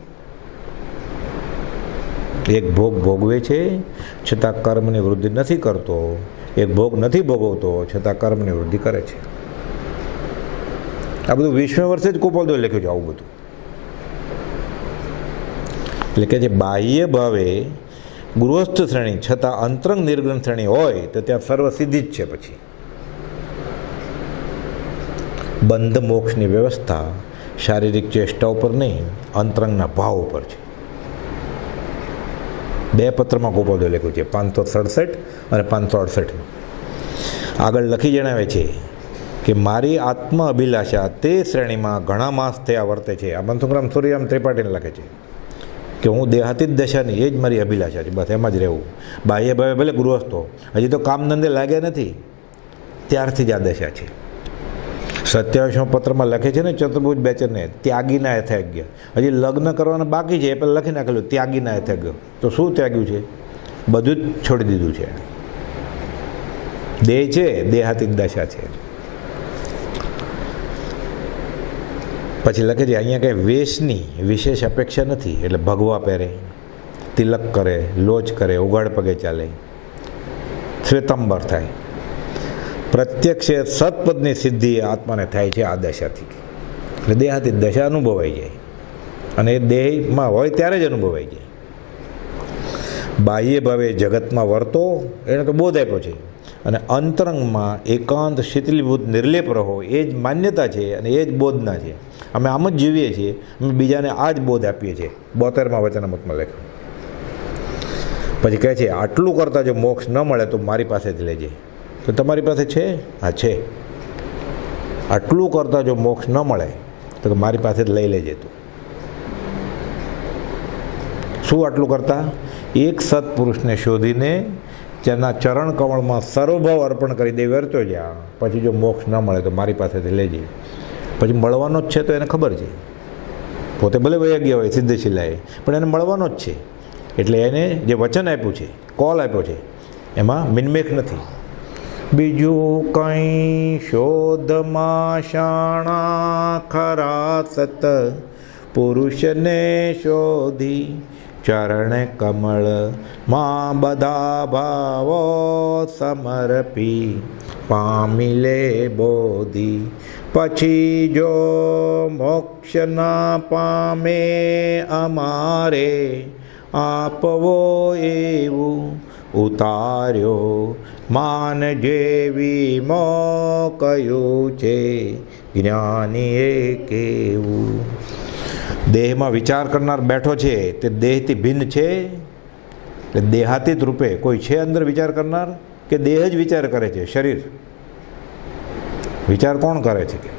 એક ભોગ ભોગવે છે છતાં કર્મની વૃદ્ધિ નથી કરતો, એક ભોગ નથી ભોગવતો છતાં કર્મની વૃદ્ધિ કરે છે. આ બધું 20મે વર્ષે જ ગોપાલદેવે લખ્યું છે આવું બધું. એટલે કે જે બાહ્ય ભાવે ગૃહસ્થ શ્રેણી છતાં અંતરંગ નિર્ગ્રંથ શ્રેણી હોય તો ત્યાં સર્વસિદ્ધિ જ છે. પછી બંધ મોક્ષની વ્યવસ્થા શારીરિક ચેષ્ટા ઉપર નહીં, અંતરંગના ભાવ ઉપર છે. 2 પત્રમાં ગોપાલદેવે લખ્યું છે, 567 અને 568. આગળ લખી જણાવે છે કે મારી આત્મ અભિલાષા તે શ્રેણીમાં ઘણા માસ થયા વર્તે છે. આ મનસુખરામ સોરીરામ ત્રિપાઠીને લખે છે કે હું દેહાતીત દશાની એ જ મારી અભિલાષા છે, બસ એમાં જ રહેવું. બાહ્ય ભાવે ભલે ગૃહસ્થો, હજી તો કામ ધંધે લાગ્યા નથી ત્યારથી જ આ દશા છે. 27મા પત્રમાં લખે છે ને ચતુર્ભુજ બેચરને, ત્યાગીના યથાજ્ઞ. હજી લગ્ન કરવાના બાકી છે એ પહેલાં લખી નાખેલું ત્યાગીના યથાજ્ઞ. તો શું ત્યાગ્યું છે? બધું જ છોડી દીધું છે. દેહ છે, દેહાતીત દશા છે. પછી લખે છે અહીંયા કંઈ વેશની વિશેષ અપેક્ષા નથી. એટલે ભગવા પહેરે, તિલક કરે, લોચ કરે, ઉઘાડ પગે ચાલે, શ્વેતાંબર થાય. પ્રત્યક્ષે સત્પદની સિદ્ધિ આત્માને થાય છે આ દશાથી. એટલે દેહાતીત દશા અનુભવાઈ જાય, અને એ દેહમાં હોય ત્યારે જ અનુભવાઈ જાય. બાહ્ય ભાવે જગતમાં વર્તો એને તો બોધ આપ્યો છે, અને અંતરંગમાં એકાંત શીતલીભૂત નિર્લેપ રહો એ જ માન્યતા છે, અને એ જ બોધના છે. અમે આમ જ જીવીએ છીએ, અમે બીજાને આ જ બોધ આપીએ છીએ. 72માં વચનામૃતમાં લખ્યું. પછી કહે છે આટલું કરતાં જો મોક્ષ ન મળે તો મારી પાસેથી લેજે. તો તમારી પાસે છે? હા છે. આટલું કરતાં જો મોક્ષ ન મળે તો મારી પાસે જ લઈ લેજે તું. શું આટલું કરતાં? એક સત્પુરુષને શોધીને તેના ચરણ કમળમાં સર્વભાવ અર્પણ કરી દે વર્તો જા. પછી જો મોક્ષ ન મળે તો મારી પાસેથી લેજે. પછી મળવાનો જ છે તો એને ખબર છે, પોતે ભલે વૈયાગ્ય હોય સિદ્ધશિલાએ, પણ એને મળવાનો જ છે. એટલે એને જે વચન આપ્યું છે, કોલ આપ્યો છે, એમાં મિનમેક નથી. બીજું કંઈ શોધમાં શાણા ખરા સત પુરુષને શોધી, ચરણ કમળ માં બધા ભાવો સમર્પી, પામી લે બોધી. પછી જો મોક્ષ ના પામે અમારે, આપવો એવું ઉતાર્યો માન જેવી મો કયું છે, જ્ઞાનીએ કેવું. દેહમાં વિચાર કરનાર બેઠો છે તે દેહથી ભિન્ન છે. એટલે દેહાતીત રૂપે કોઈ છે અંદર વિચાર કરનાર, કે દેહ જ વિચાર કરે છે? શરીર વિચાર કોણ કરે છે? કે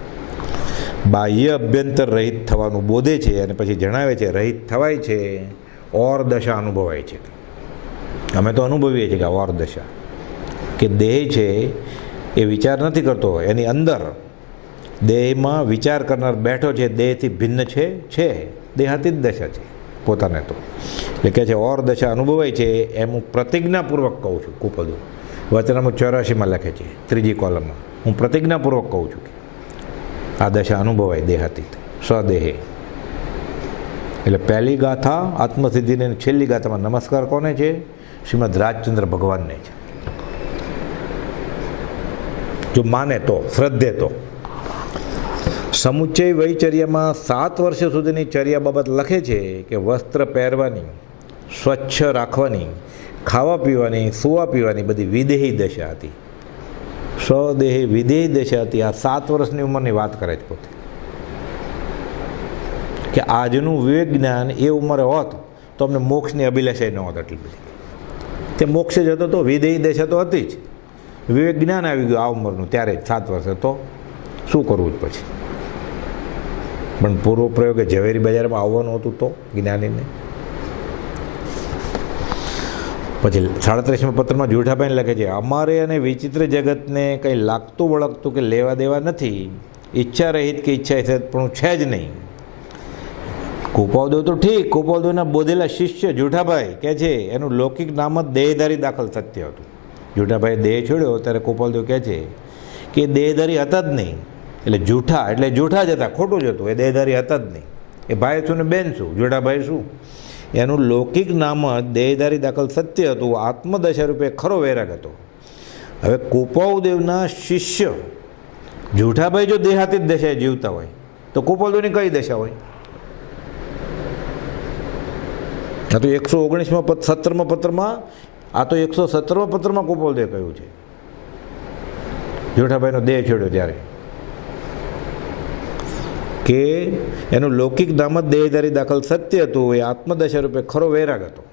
બાહ્ય અભ્યંતર રહિત થવાનું બોધે છે, અને પછી જણાવે છે રહિત થવાય છે, ઓર દશા અનુભવાય છે. અમે તો અનુભવીએ છીએ કે ઓર દશા, કે દેહ છે એ વિચાર નથી કરતો, એની અંદર દેહમાં વિચાર કરનાર બેઠો છે, દેહથી ભિન્ન છે દેહાતીત દશા છે પોતાને. તો એટલે કહે છે ઓર દશા અનુભવાય છે. એમ હું પ્રતિજ્ઞાપૂર્વક કહું છું. કુપદુ વચનામૃત 84માં લખે છે, 3જી કોલમમાં. હું પ્રતિજ્ઞાપૂર્વક કહું છું કે આ દશા અનુભવાય દેહાતીત સ્વદેહે. એટલે પહેલી ગાથા આત્મસિદ્ધિની, છેલ્લી ગાથામાં નમસ્કાર કોને છે? શ્રીમદ રાજચંદ્ર ભગવાનને છે, જો માને તો, શ્રદ્ધે તો. સમુચ્ચય વૈચર્યમાં 7 વર્ષ સુધીની ચર્યા બાબત લખે છે કે વસ્ત્ર પહેરવાની, સ્વચ્છ રાખવાની, ખાવા પીવાની, સૂવા પીવાની બધી વિદેહી દશા હતી. સ્વદેહી વિદેહી દશા હતી. આ 7 વર્ષની ઉંમરની વાત કરે છે પોતે, કે આજનું વિવેક જ્ઞાન એ ઉંમરે હોત તો અમને મોક્ષની અભિલાષા ન હોત એટલી બધી. તે મોક્ષ જ હતો તો વિદેહી દશા તો હતી જ. વિવેક જ્ઞાન આવી ગયું આ ઉંમરનું ત્યારે જ 7 વર્ષે, તો શું કરવું જ પછી. પણ પૂર્વ પ્રયોગે ઝવેરી બજારમાં આવવાનું હતું તો જ્ઞાનીને. પછી 37મા પત્રમાં જૂઠાભાઈ લખે છે, અમારે અને વિચિત્ર જગતને કંઈ લાગતું વળગતું કે લેવા દેવા નથી. ઈચ્છા રહિત કે ઈચ્છા સહિત પણ છે જ નહીં. કૃપાલદેવ તો ઠીક, કૃપાલદેવના બોધેલા શિષ્ય જૂઠાભાઈ કહે છે એનું લૌકિક નામ જ દેહધારી દાખલ સત્ય હતું. જૂઠાભાઈ દેહ છોડ્યો ત્યારે કૃપાલદેવ કહે છે કે એ દેહધારી હતા જ નહીં. એટલે જૂઠા એટલે જૂઠા જ હતા, ખોટું જ હતું. એ દેહધારી હતા જ નહીં. એ ભાઈ શું ને બેન શું, જૂઠાભાઈ શું. એનું લૌકિક નામ જ દેહધારી દાખલ સત્ય હતું. આત્મદશા રૂપે ખરો વૈરાગ હતો. હવે કૃપાલદેવના શિષ્ય જૂઠાભાઈ જો દેહાતી જ દશાએ જીવતા હોય તો કૃપાલદેવની કઈ દશા હોય? આ તો 119મા પત્રમાં, આ તો 117મા પત્રમાં કૃપાલદેવે કહ્યું છે, જૂઠાભાઈનો દેહ છોડ્યો ત્યારે, કે એનું લૌકિક નામ જ દેહધારી દાખલ સત્ય હતું. એ આત્મદશા રૂપે ખરો વૈરાગ હતો.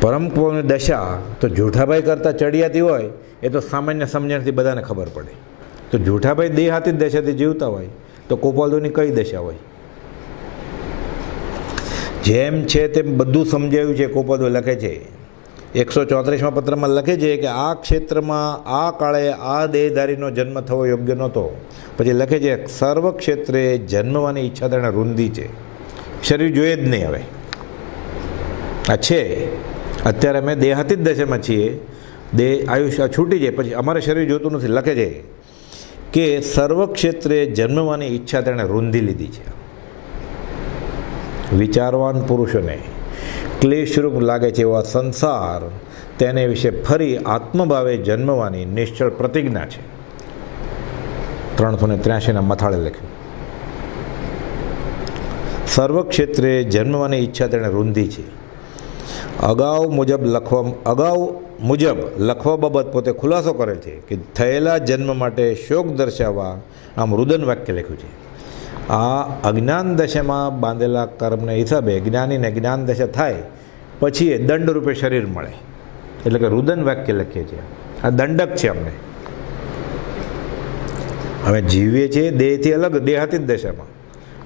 પરમ કૃપાની દશા તો જૂઠાભાઈ કરતાં ચડિયાતી હોય એ તો સામાન્ય સમજણથી બધાને ખબર પડે. તો જૂઠાભાઈ દેહાતી જ દશાથી જીવતા હોય તો કૃપાલદેવની કઈ દશા હોય? જેમ છે તેમ બધું સમજાયું છે. કૃપાલદેવ લખે છે 134મા પત્રમાં લખે છે કે આ ક્ષેત્રમાં આ કાળે આ દેહધારીનો જન્મ થવો યોગ્ય નહોતો. પછી લખે છે સર્વ ક્ષેત્રે જન્મવાની ઈચ્છા તેણે રૂંધી છે. શરીર જોઈએ જ નહીં હવે. આ છે અત્યારે અમે દેહાતી જ દશામાં છીએ, દેહ આયુષ્ય છૂટી જાય પછી અમારે શરીર જોતું નથી. લખે છે કે સર્વ ક્ષેત્રે જન્મવાની ઈચ્છા તેણે રૂંધી લીધી છે. વિચારવાન પુરુષોને ક્લેશરૂપ લાગે છે એવા સંસાર તેને વિશે ફરી આત્મભાવે જન્મવાની નિશ્ચળ પ્રતિજ્ઞા છે. 383ના મથાળે લખ્યું. સર્વ ક્ષેત્રે જન્મવાની ઈચ્છા તેણે રૂંધી છે. અગાઉ મુજબ લખવા બાબત પોતે ખુલાસો કરે છે કે થયેલા જન્મ માટે શોક દર્શાવવા આમ રુદન વાક્ય લખ્યું છે. આ અજ્ઞાન દશામાં બાંધેલા કર્મને હિસાબે જ્ઞાનીને જ્ઞાન દશા થાય પછી એ દંડ રૂપે શરીર મળે. એટલે કે રુદન વાક્ય લખીએ છીએ. આ દંડક છે અમને. હવે જીવીએ છીએ દેહથી અલગ, દેહાતી જ દશામાં,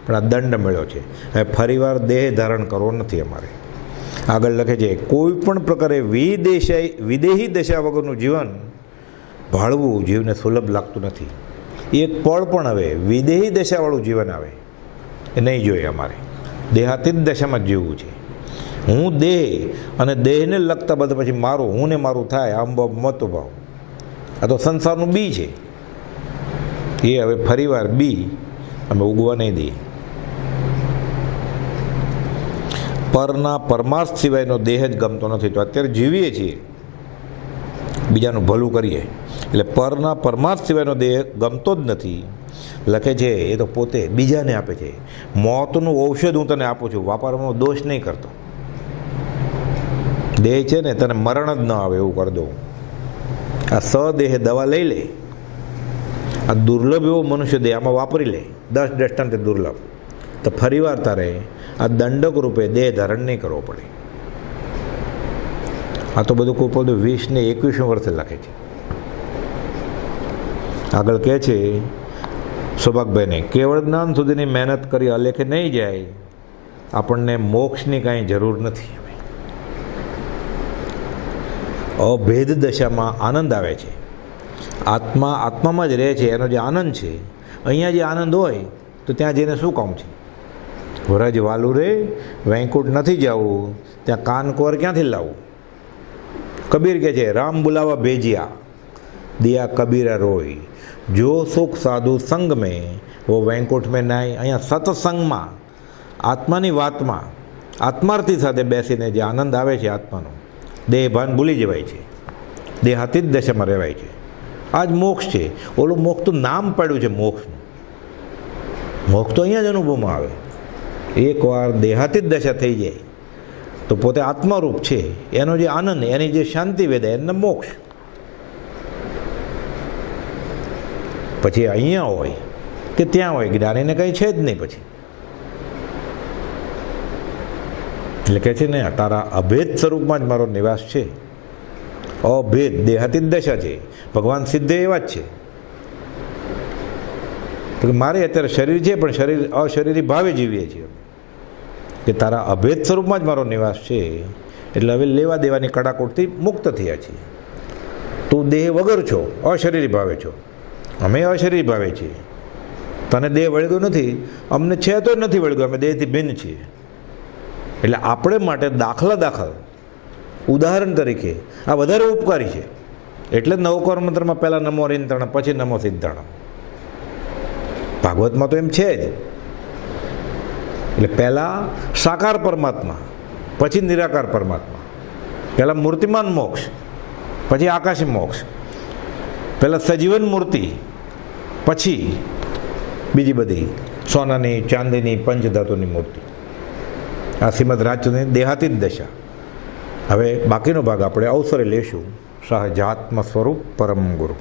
પણ આ દંડ મળ્યો છે. હવે ફરીવાર દેહ ધારણ કરવો નથી અમારે. આગળ લખે છે કોઈ પણ પ્રકારે વિદેહી દશા વગરનું જીવન ભાળવું જીવને સુલભ લાગતું નથી. એક પળ પણ હવે વિદેહી દશાવાળું જીવન આવે એ નહીં જોઈએ અમારે. દેહાતી જ દશામાં જ જીવવું છે. હું દેહ અને દેહને લગતા બધા પછી મારું, હું ને મારું થાય આમ મતો ભાવ. આ તો સંસારનું બી છે. એ હવે ફરીવાર બી અમે ઉગવા નહીં દઈએ. પરના પરમાર્થ સિવાયનો દેહ જ ગમતો નથી. તો અત્યારે જીવીએ છીએ, બીજાનું ભલું કરીએ, એટલે પરના પરમાર્થ સિવાયનો દેહ ગમતો જ નથી. લખે છે એ તો પોતે બીજાને આપે છે. મોતનું ઔષધ હું તને આપું છું, વાપરવાનો દોષ નહીં કરતો. દેહ છે ને તને મરણ જ ન આવે એવું કરી દઉં. આ સદેહ દવા લઈ લે. આ દુર્લભ એવો મનુષ્ય દેહ આમાં વાપરી લે, 10 દૃષ્ટાંત દુર્લભ. તો ફરીવાર તારે આ દંડક રૂપે દેહ ધારણ નહીં કરવો પડે. આ તો બધું કોઈ બધું 20 ને 21 વર્ષે લખે છે. આગળ કહે છે સૌભાગભાઈને કેવળ જ્ઞાન સુધીની મહેનત કરી અલેખે નહીં જાય, આપણને મોક્ષની કાંઈ જરૂર નથી. અભેદ દશામાં આનંદ આવે છે. આત્મા આત્મામાં જ રહે છે. એનો જે આનંદ છે, અહીંયા જે આનંદ હોય તો ત્યાં જઈને શું કામ છે? વ્રજ વાલું રે વૈકુંઠ નથી જવું, ત્યાં કાનકોર ક્યાંથી લાવવું? કબીર કહે છે રામ બુલાવા ભેજિયા દિયા કબીરા રોય, જો સુખ સાધુ સંગ મેં વો વૈકુંઠ મેં નાય. અહીંયા સત્સંગમાં, આત્માની વાતમાં આત્માર્થી સાથે બેસીને જે આનંદ આવે છે આત્માનો, દેહ ભાન ભૂલી જવાય છે, દેહાતીત દશામાં રહેવાય છે. આ જ મોક્ષ છે. ઓલું મોક્ષ તો નામ પાડ્યું છે મોક્ષનું. મોક્ષ તો અહીંયા જ અનુભવમાં આવે. એકવાર દેહાતીત દશા થઈ જાય તો પોતે આત્મારૂપ છે, એનો જે આનંદ, એની જે શાંતિ વેદે એને મોક્ષ. પછી અહીંયા હોય કે ત્યાં હોય, જ્ઞાનીને કંઈ છે જ નહીં પછી. એટલે કહે છે ને, તારા અભેદ સ્વરૂપમાં જ મારો નિવાસ છે. અભેદ દેહાતીત દશા છે. ભગવાન સિદ્ધ એવા જ છે કે મારે અત્યારે શરીર છે પણ શરીર અશરીરી ભાવે જીવીએ છીએ, કે તારા અભેદ સ્વરૂપમાં જ મારો નિવાસ છે. એટલે હવે લેવા દેવાની કડાકોટથી મુક્ત થયા છીએ. તું દેહ વગર છો, અશરીરી ભાવે છો, અમે અશરીરી ભાવે છીએ. તને દેહ વળગ્યો નથી, અમને છે તો નથી વળગ્યો, અમે દેહથી ભિન્ન છીએ. એટલે આપણે માટે દાખલ ઉદાહરણ તરીકે આ વધારે ઉપકારી છે. એટલે જ નવકોર મંત્રમાં પહેલાં નમો હરિંતણ, પછી નમો સિદ્ધાણ. ભાગવતમાં તો એમ છે જ. એટલે પહેલાં સાકાર પરમાત્મા, પછી નિરાકાર પરમાત્મા. પહેલાં મૂર્તિમાન મોક્ષ, પછી આકાશી મોક્ષ. પહેલાં સજીવન મૂર્તિ, પછી બીજી બધી સોનાની, ચાંદીની, પંચધાતુની મૂર્તિ. આ શ્રીમદ રાજચંદ્રની દેહાતીત દશા. હવે બાકીનો ભાગ આપણે અવસરે લેશું. સહજાત્મ સ્વરૂપ પરમ ગુરુ.